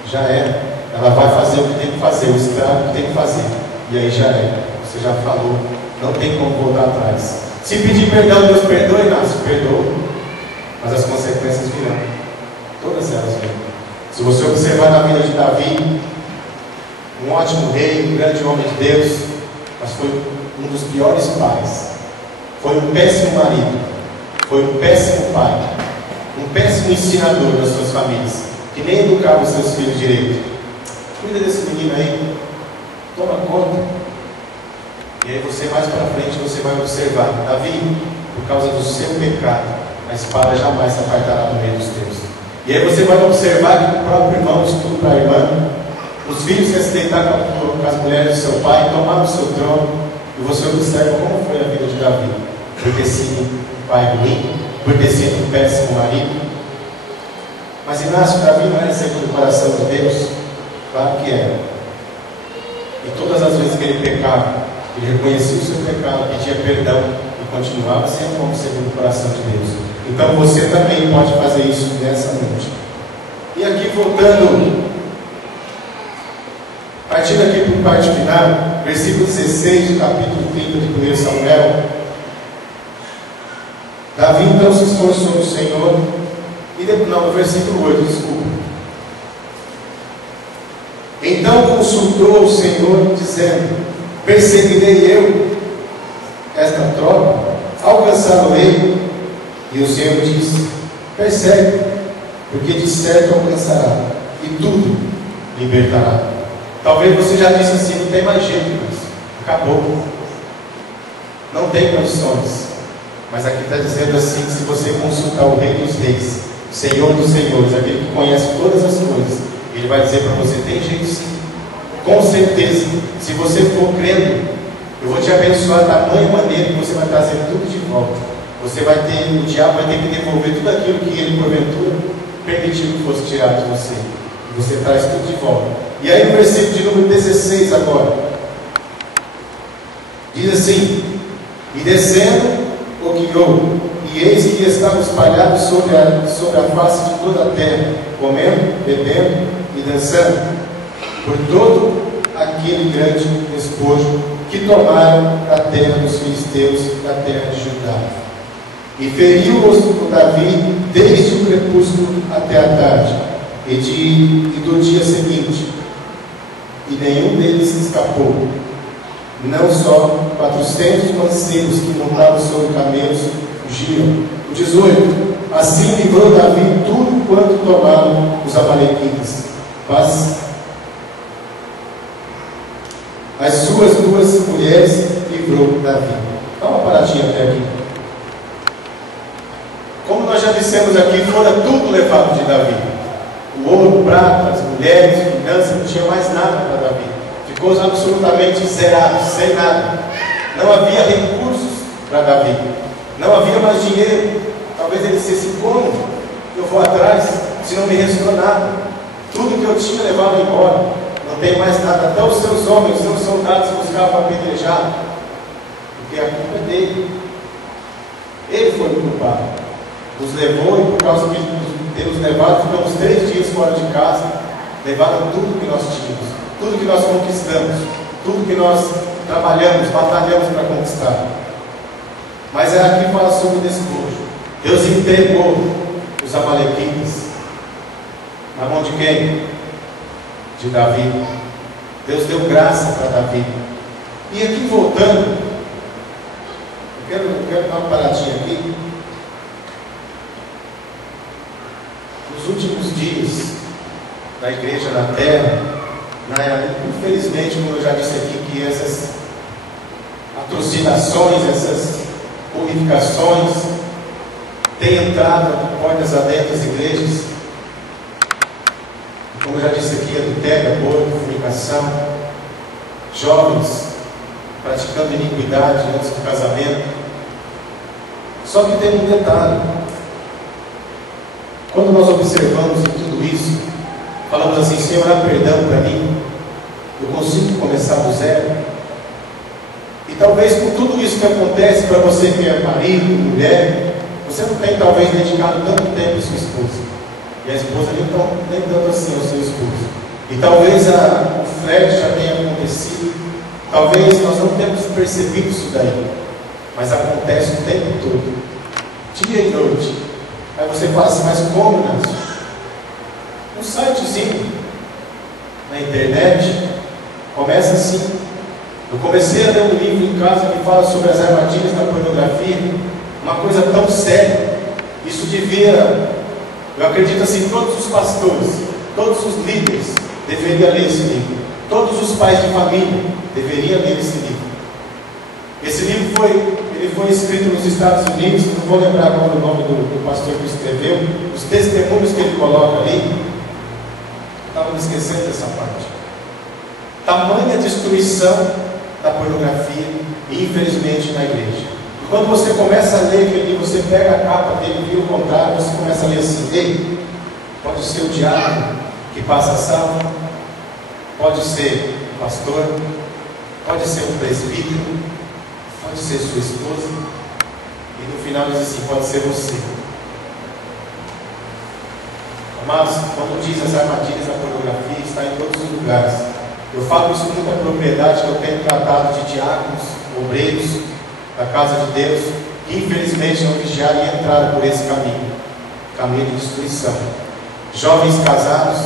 Já é. Ela vai fazer o que tem que fazer, o estrago que tem que fazer. E aí já é. Você já falou, não tem como voltar atrás. Se pedir perdão, Deus perdoa, Inácio, perdoa. Mas as consequências virão. Todas elas virão. Se você observar na vida de Davi, um ótimo rei, um grande homem de Deus, mas foi um dos piores pais, foi um péssimo marido, foi um péssimo pai, um péssimo ensinador das suas famílias, que nem educava os seus filhos direito. Cuida desse menino aí, toma conta. E aí você mais para frente você vai observar: Davi, por causa do seu pecado, a espada jamais se apartará do meio dos teus. E aí você vai observar que o próprio irmão estupra a irmã, os filhos se acidentaram com as mulheres do seu pai, tomaram o seu trono. E você observa como foi a vida de Davi, por ter sido um pai ruim, por ter sido um péssimo marido. Mas Inácio, Davi não era segundo o coração de Deus? Claro que era. E todas as vezes que ele pecava, ele reconhecia o seu pecado, pedia perdão e continuava sendo como segundo o coração de Deus. Então você também pode fazer isso nessa noite. E aqui voltando, partindo aqui para o parte final, versículo 16 do capítulo 30 de 1 Samuel. Davi então se esforçou no Senhor, no versículo 8, desculpa. Então consultou o Senhor, dizendo: perseguirei eu esta tropa, alcançá-lo-ei? E o Senhor disse: persegue, porque de certo alcançará, e tudo libertará. Talvez você já disse assim: não tem mais jeito, mas acabou, não tem condições. Mas aqui está dizendo assim: que se você consultar o Rei dos Reis, Senhor dos Senhores, aquele que conhece todas as coisas, Ele vai dizer para você: tem jeito sim, com certeza. Se você for crendo, eu vou te abençoar da tamanha maneira que você vai trazer tudo de volta. Você vai ter, o diabo vai ter que devolver tudo aquilo que ele porventura permitiu que fosse tirado de você, e você traz tudo de volta. E aí no versículo de número 16 agora, diz assim: e descendo o guiou, e eis que estavam espalhados sobre a face de toda a terra, comendo, bebendo e dançando, por todo aquele grande despojo que tomaram da terra dos filisteus, da terra de Judá. E feriu-os o Davi desde o crepúsculo até a tarde, e do dia seguinte, e nenhum deles escapou. Não só 400 mancebos que montavam sobre camelos fugiram. O 18. Assim livrou Davi tudo quanto tomaram os amalequitas, mas as suas duas mulheres livrou Davi. Dá uma paradinha até aqui. Como nós já dissemos aqui, fora tudo levado de Davi. O ouro, prata, as mulheres, finanças, não tinha mais nada para Davi. Ficou absolutamente zerado, sem nada. Não havia recursos para Davi. Não havia mais dinheiro. Talvez ele dissesse: como eu vou atrás se não me restou nada? Tudo que eu tinha levado embora, não tem mais nada. Até os seus homens, os seus soldados buscavam apedrejar, porque a culpa é dele. Ele foi o culpado. Nos levou, e por causa de ter nos levado, ficamos 3 dias fora de casa. Levaram tudo que nós tínhamos, tudo que nós conquistamos, tudo que nós trabalhamos, batalhamos para conquistar. Mas é aqui que fala sobre o despojo. Deus entregou os amalequitas na mão de quem? De Davi. Deus deu graça para Davi. E aqui voltando, eu quero dar uma paradinha aqui. Nos últimos dias da igreja na terra, infelizmente, como eu já disse aqui, que essas atrocidades, essas purificações têm entrado portas adentro das igrejas. Como eu já disse aqui, adultério, aborto, fornicação, jovens praticando iniquidade antes do casamento. Só que tem um detalhe. Quando nós observamos tudo isso, falamos assim: Senhor, há perdão para mim, eu consigo começar do zero. E talvez por tudo isso que acontece para você que é marido, mulher, você não tem talvez dedicado tanto tempo à sua esposa, e a esposa nem tanto assim ao seu esposo. E talvez o flerte já tenha acontecido, talvez nós não tenhamos percebido isso daí, mas acontece o tempo todo, dia e noite. Aí você fala assim: mas como, Nancy? Um sitezinho na internet começa assim. Eu comecei a ler um livro em casa que fala sobre as armadilhas da pornografia, uma coisa tão séria. Isso devia, eu acredito assim, todos os pastores, todos os líderes deveriam ler esse livro. Todos os pais de família deveriam ler esse livro. Esse livro foi escrito nos Estados Unidos, não vou lembrar agora o nome do pastor que escreveu, os testemunhos que ele coloca ali. Estava me esquecendo dessa parte. Tamanha destruição da pornografia, infelizmente, na igreja. E quando você começa a ler aquele livro, você pega a capa dele, vira o contrário, você começa a ler assim: ei, pode ser o diácono que passa a salva, pode ser o pastor, pode ser um presbítero, pode ser sua esposa, e no final diz assim: pode ser você. Amados, quando diz as armadilhas da pornografia, está em todos os lugares. Eu falo isso com muita propriedade, que eu tenho tratado de diáconos, obreiros da casa de Deus, que infelizmente não vigiaram e entraram por esse caminho de destruição. Jovens casados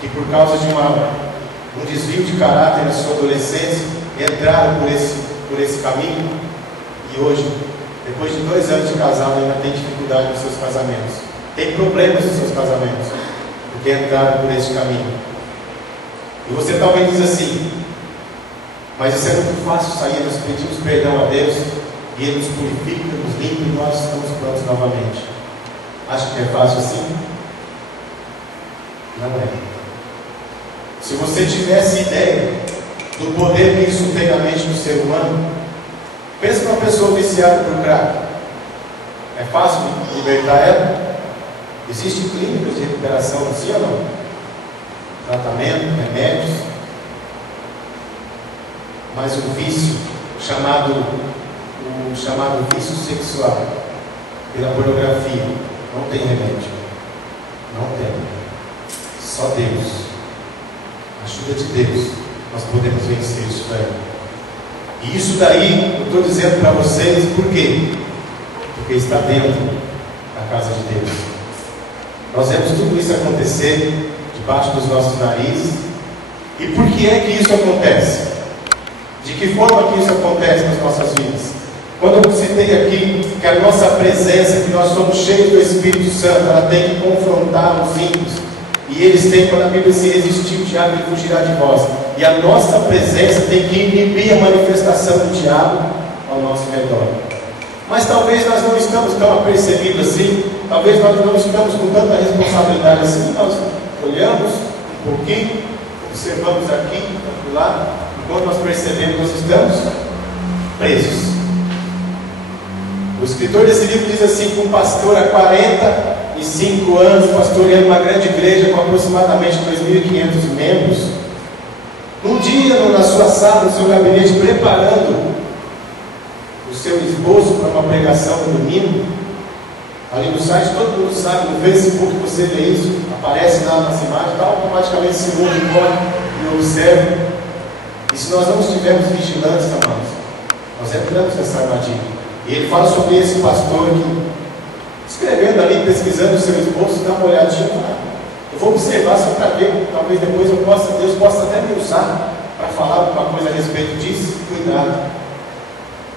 que, por causa de um desvio de caráter na sua adolescência, entraram por esse caminho, e hoje, depois de 2 anos de casado, ainda tem dificuldade nos seus casamentos, tem problemas nos seus casamentos, porque entraram por esse caminho. E você talvez diz assim: mas isso é muito fácil sair, nós pedimos perdão a Deus e Ele nos purifica, nos limpa e nós estamos prontos novamente. Acha que é fácil assim? Não é. Se você tivesse ideia do poder que isso tem na mente do ser humano, pensa numa pessoa viciada por crack. É fácil libertar ela? Existem clínicas de recuperação, sim ou não? Tratamento, remédios. Mas o vício, chamado vício sexual, pela pornografia, não tem remédio. Não tem. Só Deus. ajuda de Deus, nós podemos vencer isso daí. E isso daí, eu estou dizendo para vocês, por quê? Porque está dentro da casa de Deus. Nós vemos tudo isso acontecer debaixo dos nossos narizes. E por que é que isso acontece? De que forma que isso acontece nas nossas vidas? Quando eu citei aqui que a nossa presença, que nós somos cheios do Espírito Santo, ela tem que confrontar os ímpios. E eles têm, quando a Bíblia se resistir, o diabo ele fugirá de vós. E a nossa presença tem que inibir a manifestação do diabo ao nosso redor. Mas talvez nós não estamos tão apercebidos assim, talvez nós não estamos com tanta responsabilidade assim. Nós olhamos um pouquinho, observamos aqui, lá, e quando nós percebemos, nós estamos presos. O escritor desse livro diz assim, que um pastor há 45 anos, pastoreando uma grande igreja com aproximadamente 2.500 membros, um dia na sua sala, no seu gabinete, preparando o seu esboço para uma pregação no domingo, ali no site, todo mundo sabe, no Facebook você vê isso, aparece lá nas imagens, automaticamente se muda de cor e observa. E se nós não estivermos vigilantes, amados, nós entramos nessa armadilha. E ele fala sobre esse pastor que, escrevendo ali, pesquisando o seu esboço, dá uma olhadinha, eu vou observar só para ver, talvez depois Deus possa até me usar para falar alguma coisa a respeito disso. Cuidado,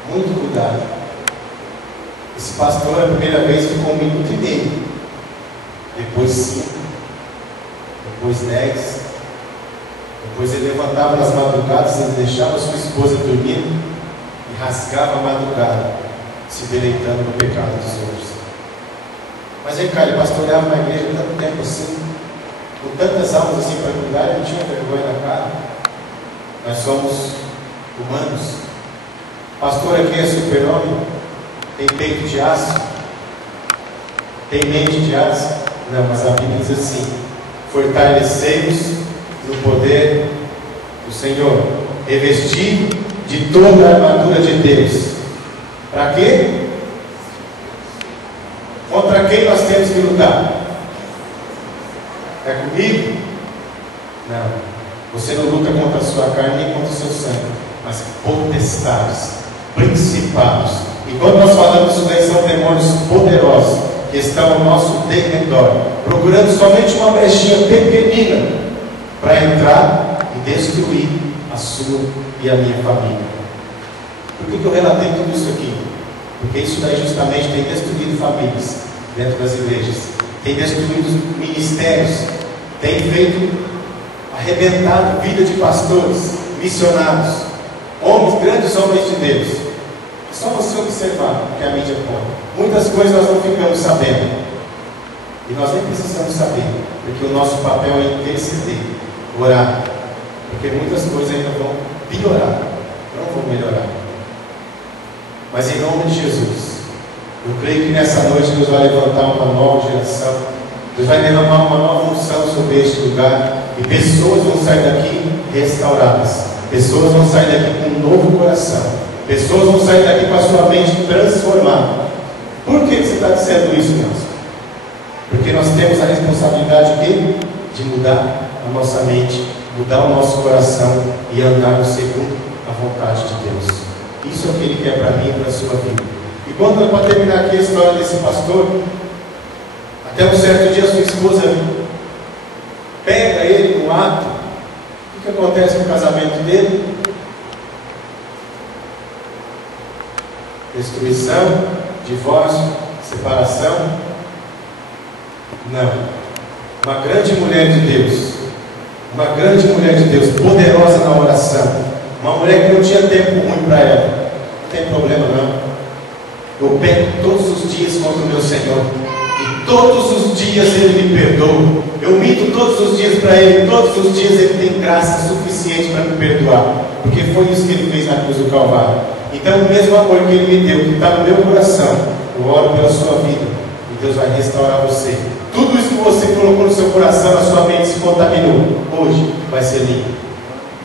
muito cuidado. Esse pastor, a primeira vez, ficou 1 minuto e meio, depois 5, depois 10, depois ele levantava nas madrugadas, ele deixava a sua esposa dormindo e rasgava a madrugada, se deleitando no pecado dos outros. Mas vem cá, ele pastoreava na igreja tanto tempo assim, com tantas almas assim para cuidar, ele não tinha vergonha na cara. Nós somos humanos. Pastor aqui é super-homem? Tem peito de aço? Tem mente de aço? Não, mas a Bíblia diz assim: fortalecei-vos no poder do Senhor, revestido de toda a armadura de Deus. Para quê? Contra quem nós temos que lutar? É comigo? Não. Você não luta contra a sua carne nem contra o seu sangue, mas potestades, principados. E quando nós falamos isso daí, são demônios poderosos que estão ao nosso derredor, procurando somente uma brechinha pequenina para entrar e destruir a sua e a minha família. Por que eu relatei tudo isso aqui? Porque isso daí justamente tem destruído famílias dentro das igrejas, tem destruído ministérios, tem feito arrebentado a vida de pastores, missionários, homens, grandes homens de Deus. É só você observar o que a mídia põe. Muitas coisas nós não ficamos sabendo, e nós nem precisamos saber, porque o nosso papel é interceder, orar, porque muitas coisas ainda vão piorar, não vão melhorar. Mas em nome de Jesus, eu creio que nessa noite Deus vai levantar uma nova geração, Deus vai derramar uma nova unção sobre este lugar, e pessoas vão sair daqui restauradas, pessoas vão sair daqui com um novo coração, pessoas vão sair daqui com a sua mente transformada. Por que você está dizendo isso, irmãos? Porque nós temos a responsabilidade de mudar a nossa mente, mudar o nosso coração e andar segundo a vontade de Deus. Isso é o que Ele quer para mim e para a sua vida. E quando, para terminar aqui a história desse pastor, até um certo dia a sua esposa pega ele no ato. O que acontece com o casamento dele? Destruição, divórcio, separação? Não. Uma grande mulher de Deus, uma grande mulher de Deus, poderosa na oração, uma mulher que não tinha tempo ruim para ela. Não tem problema não. Eu peco todos os dias contra o meu Senhor, e todos os dias Ele me perdoa. Eu minto todos os dias para Ele, todos os dias Ele tem graça suficiente para me perdoar, porque foi isso que Ele fez na cruz do Calvário. Então o mesmo amor que Ele me deu, que está no meu coração, eu oro pela sua vida, e Deus vai restaurar você. Tudo isso que você colocou no seu coração, na sua mente, se contaminou, hoje vai ser limpo.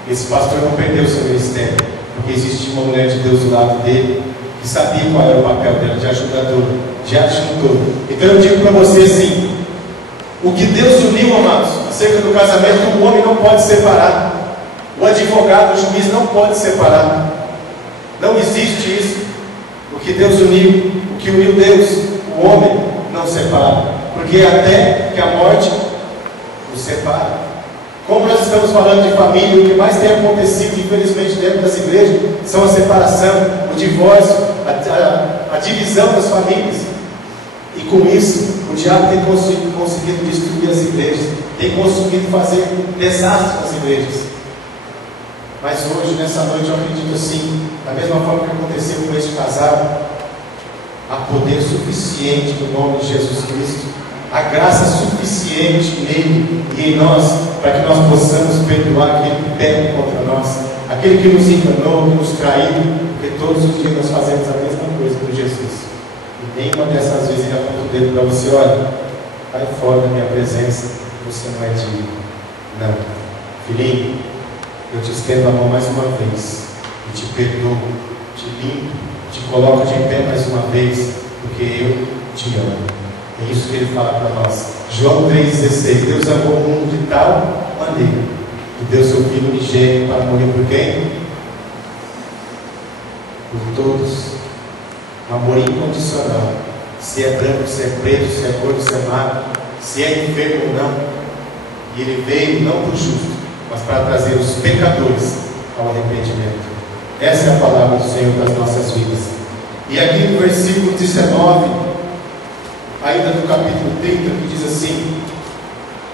Esse pastor não perdeu o seu ministério, porque existia uma mulher de Deus do lado dele, que sabia qual era o papel dela, de ajudador, de ajudador. Então eu digo para você assim: o que Deus uniu, amados, acerca do casamento, o homem não pode separar. O advogado, o juiz não pode separar. Não existe isso. O que Deus uniu, o que uniu Deus, o homem não separa. Porque até que a morte nos separa. Como nós estamos falando de família, o que mais tem acontecido, infelizmente, dentro das igrejas, são a separação, o divórcio, a divisão das famílias. E com isso, o diabo tem conseguido destruir as igrejas, tem conseguido fazer desastres nas igrejas. Mas hoje, nessa noite, eu acredito assim, da mesma forma que aconteceu com este casal, há poder suficiente no nome de Jesus Cristo, a graça suficiente nele e em nós, para que nós possamos perdoar aquele que peca contra nós, aquele que nos enganou, que nos traiu, porque todos os dias nós fazemos a mesma coisa com Jesus. E nenhuma dessas vezes ele aponta o dedo para você: olha, vai fora da minha presença, você não é digno. Não, filhinho, eu te estendo a mão mais uma vez, e te perdoo, te limpo, te coloco de pé mais uma vez, porque eu te amo. É isso que ele fala para nós. João 3,16: Deus amou o mundo de tal maneira que deu seu Filho unigênito para morrer por quem? Por todos. Um amor incondicional. Se é branco, se é preto, se é gordo, se é magro, se é enfermo ou não. E ele veio não para o justo, mas para trazer os pecadores ao arrependimento. Essa é a palavra do Senhor para as nossas vidas. E aqui no versículo 19, ainda no capítulo 30, que diz assim: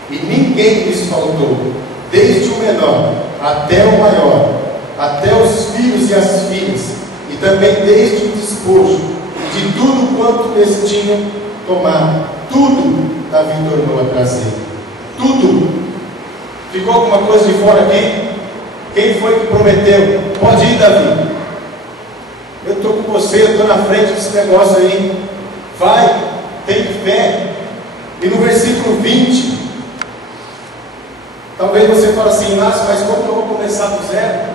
e ninguém lhes faltou, desde o menor até o maior, até os filhos e as filhas, e também desde o despojo, de tudo quanto eles tinham tomado. Tudo Davi tornou a trazer. Tudo. Ficou alguma coisa de fora aqui? Quem foi que prometeu? Pode ir, Davi. Eu estou com você, eu estou na frente desse negócio aí. Vai, tem fé. E no versículo 20, talvez você fale assim: Márcio, mas como que eu vou começar do zero?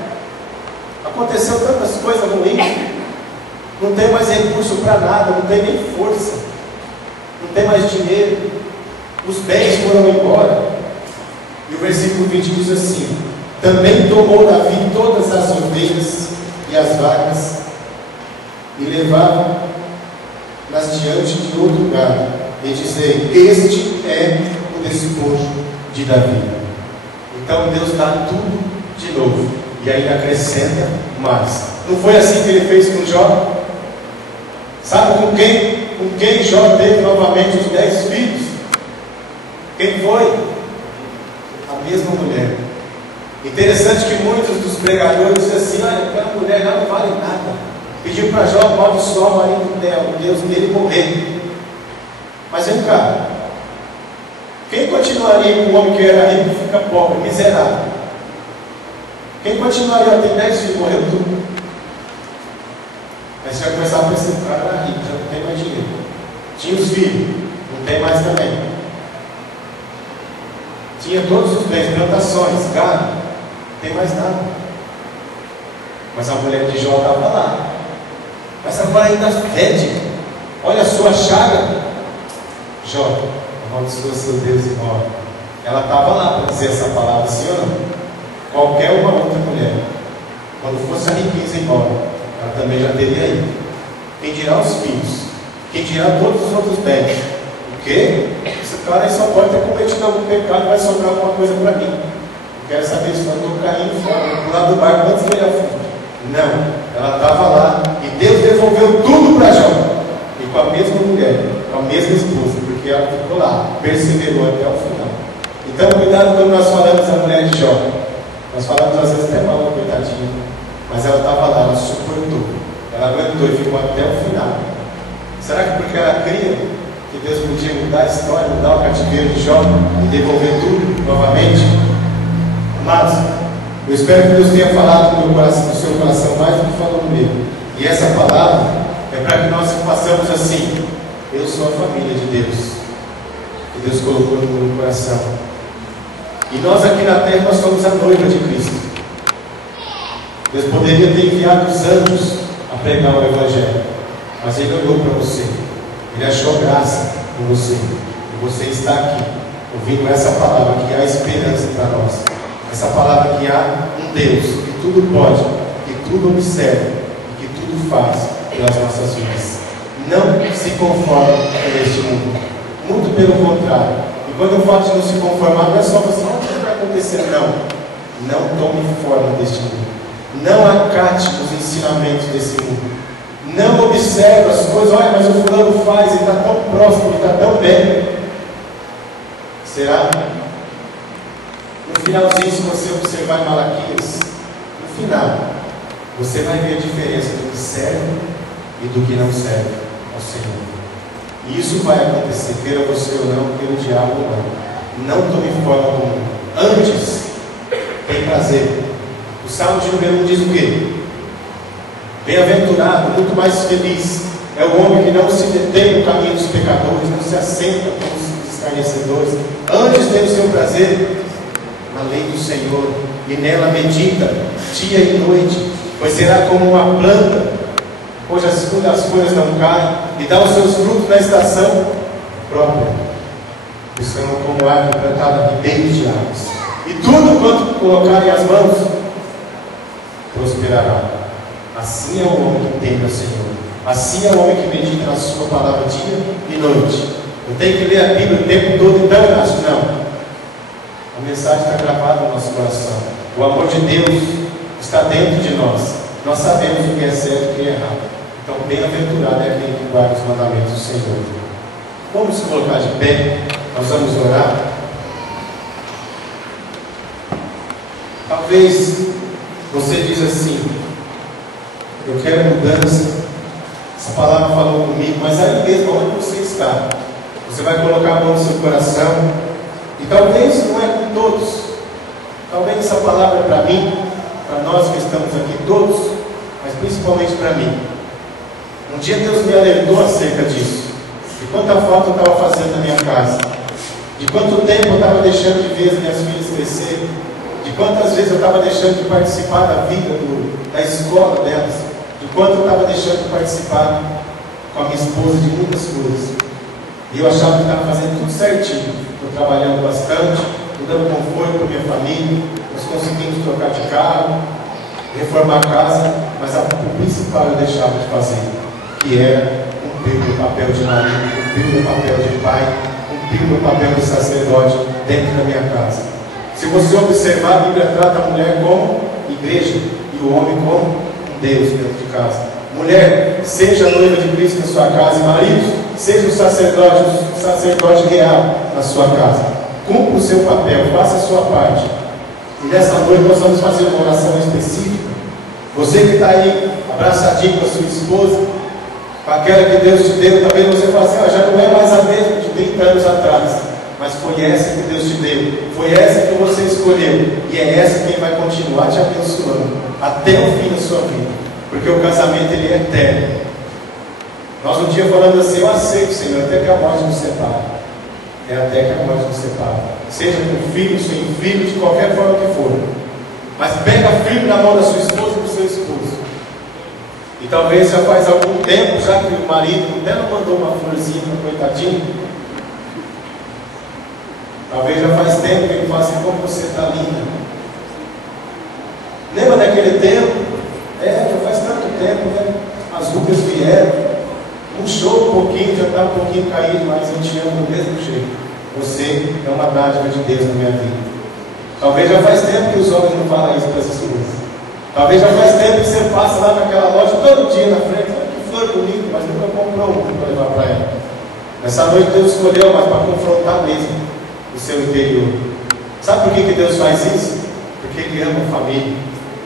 Aconteceu tantas coisas ruins. Não tem mais recurso para nada, não tem nem força, não tem mais dinheiro, os bens foram embora. E o versículo 20 diz assim: também tomou Davi todas as ovelhas e as vacas e levava-nas diante de outro lugar, e dizei: este é o despojo de Davi. Então Deus dá tudo de novo, e aí acrescenta mais. Não foi assim que ele fez com Jó? Sabe com quem Jó teve novamente os 10 filhos? Quem foi? A mesma mulher. Interessante que muitos dos pregadores dizem assim: olha, aquela mulher não vale nada. Pediu para Jó amaldiçoar o marido dela, o Deus dele morrer. Mas vem cá, quem continuaria com o homem que era rico e fica pobre, miserável? Quem continuaria? Tem 10 filhos, morreu tudo. Aí você vai começar a pensar: o cara era rico, já não tem mais dinheiro. Tinha os filhos, não tem mais também. Tinha todos os bens, plantações, gado, não tem mais nada. Mas a mulher de Jó estava lá. Mas agora ainda fede. Olha a sua chaga. Jó, amaldiçoa seu Deus e morre. Ela estava lá para dizer essa palavra, sim ou não? Qualquer uma outra mulher, quando fosse a riqueza embora, ela também já teria ido. Quem dirá os filhos? Quem dirá todos os outros bens? O quê? Esse cara aí só pode ter cometido algum pecado e vai sobrar alguma coisa para mim. Eu quero saber se eu estou caindo fora, do lado do barco antes que ele afunde. Não, ela estava lá e Deus devolveu tudo para Jó. E com a mesma mulher, com a mesma esposa, porque ela ficou lá, perseverou até o final. Então, cuidado quando nós falamos da mulher de Jó. Nós falamos às vezes até mal, coitadinha, mas ela estava lá, ela suportou, ela aguentou e ficou até o final. Será que porque ela cria que Deus podia mudar a história, mudar o cativeiro de Jó e devolver tudo novamente? Mas eu espero que Deus tenha falado no meu coração, no seu coração, mais do que falou no meu. E essa palavra é para que nós façamos assim: eu sou a família de Deus, que Deus colocou no meu coração. E nós aqui na terra, nós somos a noiva de Cristo. Deus poderia ter enviado os anjos a pregar o Evangelho, mas Ele olhou para você, Ele achou graça em você, e você está aqui, ouvindo essa palavra que há esperança para nós, essa palavra que há um Deus que tudo pode, que tudo observa e que tudo faz pelas nossas vidas. Não se conforme com este mundo, muito pelo contrário. E quando eu falo de não se conformar, não é só você, o que vai acontecer? Não tome forma deste mundo, não acate os ensinamentos desse mundo, não observe as coisas. Olha, mas o fulano faz, ele está tão próximo, ele está tão bem. Será? No finalzinho, se você observar em Malaquias, no final, você vai ver a diferença do que serve e do que não serve ao Senhor. E isso vai acontecer, queira você ou não, queira o diabo ou não. Não tome forma do mundo. Antes, tem prazer. O Salmo de número 1 diz o quê? Bem-aventurado, muito mais feliz é o homem que não se detém no caminho dos pecadores, não se assenta com os escarnecedores. Antes tem o seu prazer na lei do Senhor, e nela medita dia e noite, pois será como uma planta cujas folhas não caem, e dá os seus frutos na estação própria. Pois serão como árvore plantada em meio de águas, e tudo quanto colocarem as mãos prosperará. Assim é o homem que teme ao Senhor, assim é o homem que medita na sua palavra dia e noite. Eu tenho que ler a Bíblia o tempo todo, então eu acho, não. A mensagem está gravada no nosso coração. O amor de Deus está dentro de nós. Nós sabemos o que é certo e o que é errado. Então, bem-aventurado é aquele que guarda os mandamentos do Senhor. Vamos nos colocar de pé, nós vamos orar. Talvez você diz assim: eu quero mudança. Essa palavra falou comigo, mas aí mesmo, onde você está, você vai colocar a mão no seu coração. E talvez não é com todos. Talvez essa palavra é para mim, para nós que estamos aqui todos, mas principalmente para mim. Um dia Deus me alertou acerca disso, de quanta falta eu estava fazendo na minha casa, de quanto tempo eu estava deixando de ver as minhas filhas crescerem, de quantas vezes eu estava deixando de participar da vida da escola delas, de quanto eu estava deixando de participar com a minha esposa de muitas coisas. E eu achava que estava fazendo tudo certinho. Estou trabalhando bastante, estou dando conforto para minha família, nós conseguimos trocar de carro, reformar a casa, mas o principal eu deixava de fazer, que era cumprir o meu papel de marido, cumprir o meu papel de pai, cumprir o meu papel de sacerdote dentro da minha casa. Se você observar, a Bíblia trata a mulher como igreja e o homem como Deus dentro de casa. Mulher, seja a noiva de Cristo na sua casa, e marido, seja o sacerdote real na sua casa. Cumpra o seu papel, faça a sua parte. E nessa noite nós vamos fazer uma oração específica. Você que está aí abraçadinho com a sua esposa, com aquela que Deus te deu, talvez você fale assim: já não é mais a mesma de 30 anos atrás, mas foi essa que Deus te deu, foi essa que você escolheu, e é essa quem vai continuar te abençoando até o fim da sua vida, porque o casamento ele é eterno. Nós um dia falamos assim: eu aceito, Senhor, até que a morte nos separe. É até que a morte nos separe, seja com filho, sem filho, de qualquer forma que for. Mas pega firme na mão da sua esposa e do seu esposo. E talvez já faz algum tempo, já que o marido até não mandou uma florzinha para o coitadinho. Talvez já faz tempo que ele fala assim: como você está linda. Lembra daquele tempo? Já faz tanto tempo, né? As rugas vieram. Murchou um pouquinho, já está um pouquinho caído, mas eu te amo do mesmo jeito. Você é uma dádiva de Deus na minha vida. Talvez já faz tempo que os homens não falam isso para as esposas. Talvez já faz tempo que você passa lá naquela loja todo dia na frente. Que flor bonita, mas nunca comprou uma para levar para ela. Nessa noite Deus escolheu, mas para confrontar mesmo o seu interior. Sabe por que Deus faz isso? Porque Ele ama a família.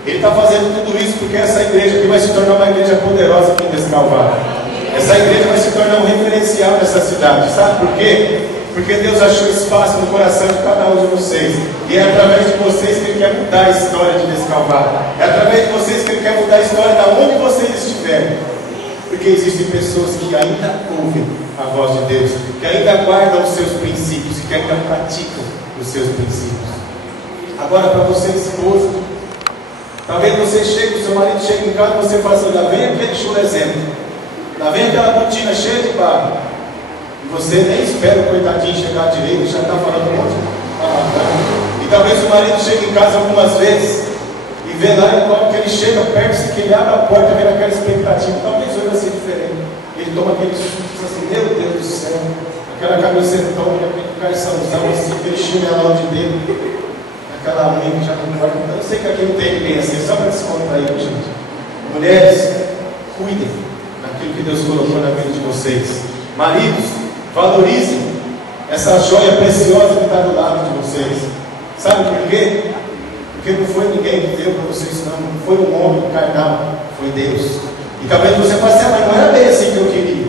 Ele está fazendo tudo isso porque essa igreja aqui vai se tornar uma igreja poderosa aqui nesse Calvário. Essa igreja vai se tornar um referencial nessa cidade. Sabe por quê? Porque Deus achou espaço no coração de cada um de vocês. E é através de vocês que Ele quer mudar a história de Descalvário. É através de vocês que Ele quer mudar a história de onde vocês estiverem. Porque existem pessoas que ainda ouvem a voz de Deus, que ainda guardam os seus princípios, que ainda praticam os seus princípios. Agora, para você, esposa, talvez você chegue, o seu marido chega em casa e você fala assim: lá vem aquele chulezento, lá vem aquela botina cheia de barro. E você nem espera o coitadinho chegar direito, já está falando um monte de palavrão. E talvez o marido chegue em casa algumas vezes e vê lá, e logo que ele chega perto, que ele abre a porta, vê aquela expectativa, talvez hoje vai ser diferente. Ele toma aquele susto e diz assim, meu Deus do céu, aquela camisetona, aquele calçãozão, assim, aquele chinelão de dedo, aquela unha que já não importa. Eu sei que aqui não tem ninguém assim, só para descontrair, gente. Mulheres, cuidem daquilo que Deus colocou na vida de vocês. Maridos, valorizem essa joia preciosa que está do lado de vocês. Sabe por quê? Porque não foi ninguém que deu para vocês, não foi um homem carnal, foi Deus. E talvez você fale assim, mas não era bem assim que eu queria.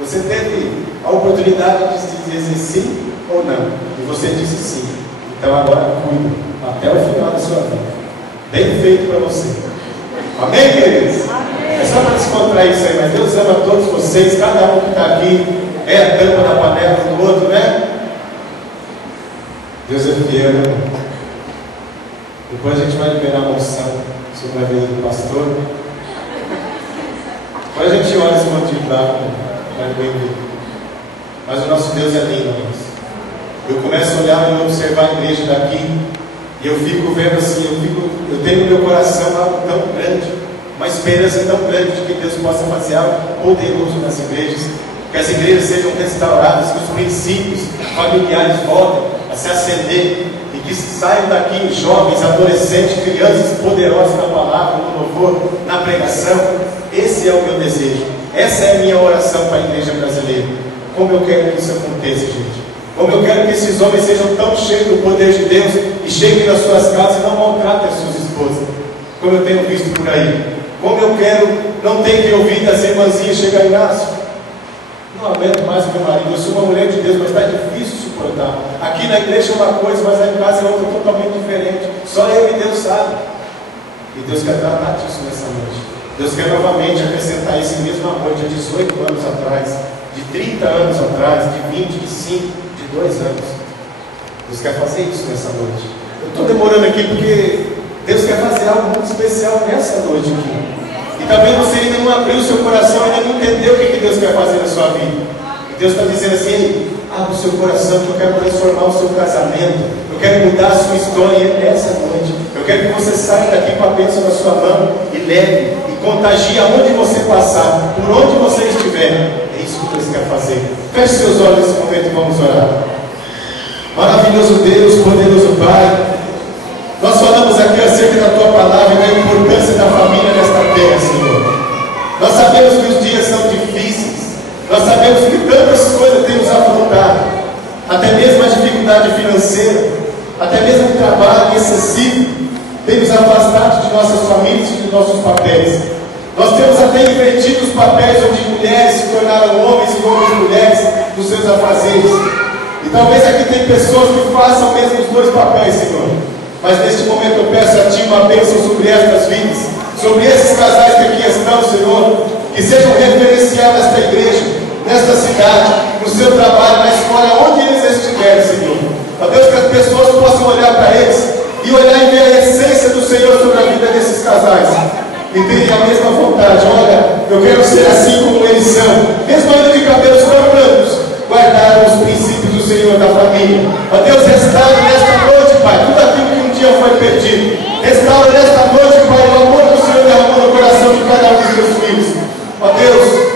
Você teve a oportunidade de dizer sim ou não, e você disse sim. Então agora cuida até o final da sua vida. Bem feito para você. Amém, queridos? Amém. É só para descontrair isso aí, mas Deus ama todos vocês, cada um que está aqui é a tampa da panela do outro, né? Deus é fiel, né? Depois a gente vai liberar a unção sobre a vida do pastor. Depois a gente olha esse monte de prato, mas o nosso Deus é lindo, amigos. Eu começo a olhar e observar a igreja daqui, e eu fico vendo assim, eu tenho no meu coração algo tão grande, uma esperança tão grande de que Deus possa fazer algo poderoso nas igrejas, que as igrejas sejam restauradas, que os princípios familiares voltem a se acender, e que saiam daqui jovens, adolescentes, crianças poderosas na palavra, no louvor, na pregação. Esse é o meu desejo, essa é a minha oração para a igreja brasileira. Como eu quero que isso aconteça, gente. Como eu quero que esses homens sejam tão cheios do poder de Deus e cheguem nas suas casas e não maltratem as suas esposas, como eu tenho visto por aí. Como eu quero não ter que ouvir das irmãzinhas chegar em Inácio, não aguento mais o meu marido, eu sou uma mulher de Deus, mas está difícil suportar. Aqui na igreja é uma coisa, mas lá em casa é outra totalmente diferente. Só eu e Deus sabe. E Deus quer tratar disso nessa noite. Deus quer novamente acrescentar esse mesmo amor de 18 anos atrás, de 30 anos atrás, de 20, de 5, de 2 anos. Deus quer fazer isso nessa noite. Eu estou demorando aqui porque Deus quer fazer algo muito especial nessa noite aqui. E também você ainda não abriu o seu coração, ainda não entendeu o que Deus quer fazer na sua vida. E Deus está dizendo assim, abre o seu coração que eu quero transformar o seu casamento, eu quero mudar a sua história nessa noite. Eu quero que você saia daqui com a bênção na sua mão e leve e contagie aonde você passar, por onde você estiver. É isso que Deus quer fazer. Feche seus olhos nesse momento e vamos orar. Maravilhoso Deus, poderoso Pai, nós falamos aqui acerca da Tua palavra e da importância da família nesta terra, Senhor. Nós sabemos que os dias são difíceis, nós sabemos que tantas coisas têm nos afrontado, até mesmo a dificuldade financeira, até mesmo o trabalho excessivo tem nos afastado de nossas famílias e de nossos papéis. Nós temos até invertido os papéis, onde mulheres se tornaram homens e homens e mulheres nos seus afazeres. E talvez aqui tem pessoas que façam mesmo os dois papéis, Senhor. Mas neste momento eu peço a Ti uma bênção sobre estas vidas, sobre esses casais que aqui estão, Senhor, que sejam referenciados nesta igreja, nesta cidade, no seu trabalho, na escola, onde eles estiverem, Senhor. Ó Deus, que as pessoas possam olhar para eles e olhar e ver a essência do Senhor sobre a vida desses casais. E terem a mesma vontade. Olha, eu quero ser assim como eles são, mesmo ainda de cabelos tão brancos, guardar os princípios do Senhor da família. Ó Deus, restaura nesta noite, Pai, tudo aquilo que um dia foi perdido. Restaura nesta noite, Pai, o amor que o Senhor derramou no coração de cada um dos seus filhos. Ó Deus,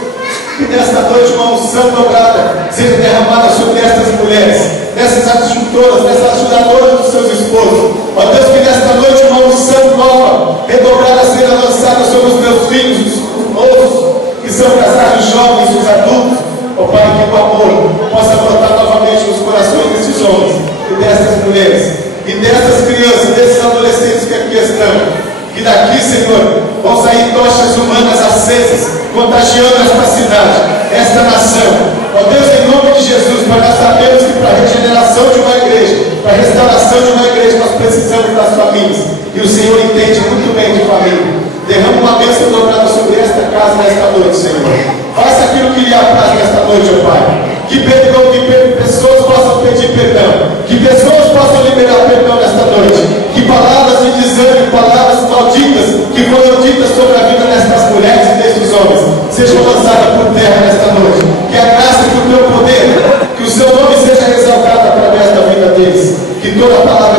que nesta noite uma unção dobrada seja derramada sobre estas mulheres, nessas adjuntoras, nessas ajudadoras dos seus esposos. Ó Deus, que nesta noite uma unção nova, redobrada, seja lançada sobre os meus filhos, os moços, que são casados jovens, os adultos. Ó Pai, que o amor possa brotar novamente nos corações desses homens e dessas mulheres, e dessas crianças, desses adolescentes que aqui estão. Que daqui, Senhor, vão sair tochas humanas acesas, contagiando esta cidade, esta nação. Ó Deus, em nome de Jesus, Pai, nós sabemos que para a regeneração de uma igreja, para a restauração de uma igreja, nós precisamos das famílias. E o Senhor entende muito bem de família. Derrama uma bênção dobrada sobre esta casa nesta noite, Senhor. Faça aquilo que lhe apraz nesta noite, ó Pai. Que pessoas possam pedir perdão. Que pessoas possam liberar perdão nesta noite. Que palavras de desânimo, palavras malditas que foram ditas sobre a vida destas mulheres e destes homens sejam lançadas por terra nesta noite. Que a graça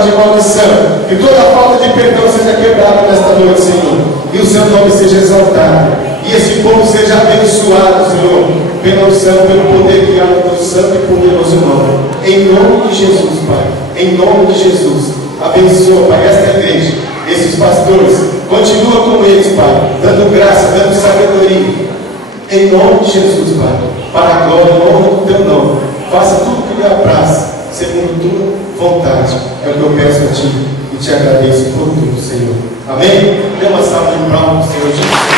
de maldição, que toda falta de perdão seja quebrada nesta noite, Senhor, e o seu nome seja exaltado, e esse povo seja abençoado, Senhor, pela unção, pelo poder que há no teu santo e poderoso nome, em nome de Jesus, Pai, em nome de Jesus. Abençoa, Pai, esta igreja, esses pastores, continua com eles, Pai, dando graça, dando sabedoria, em nome de Jesus, Pai, para a glória e honra do teu nome. Faça tudo que lhe apraz, segundo tua vontade. É o que eu peço a ti e te agradeço por tudo, Senhor. Amém? Dê uma salva de palmas, Senhor Jesus.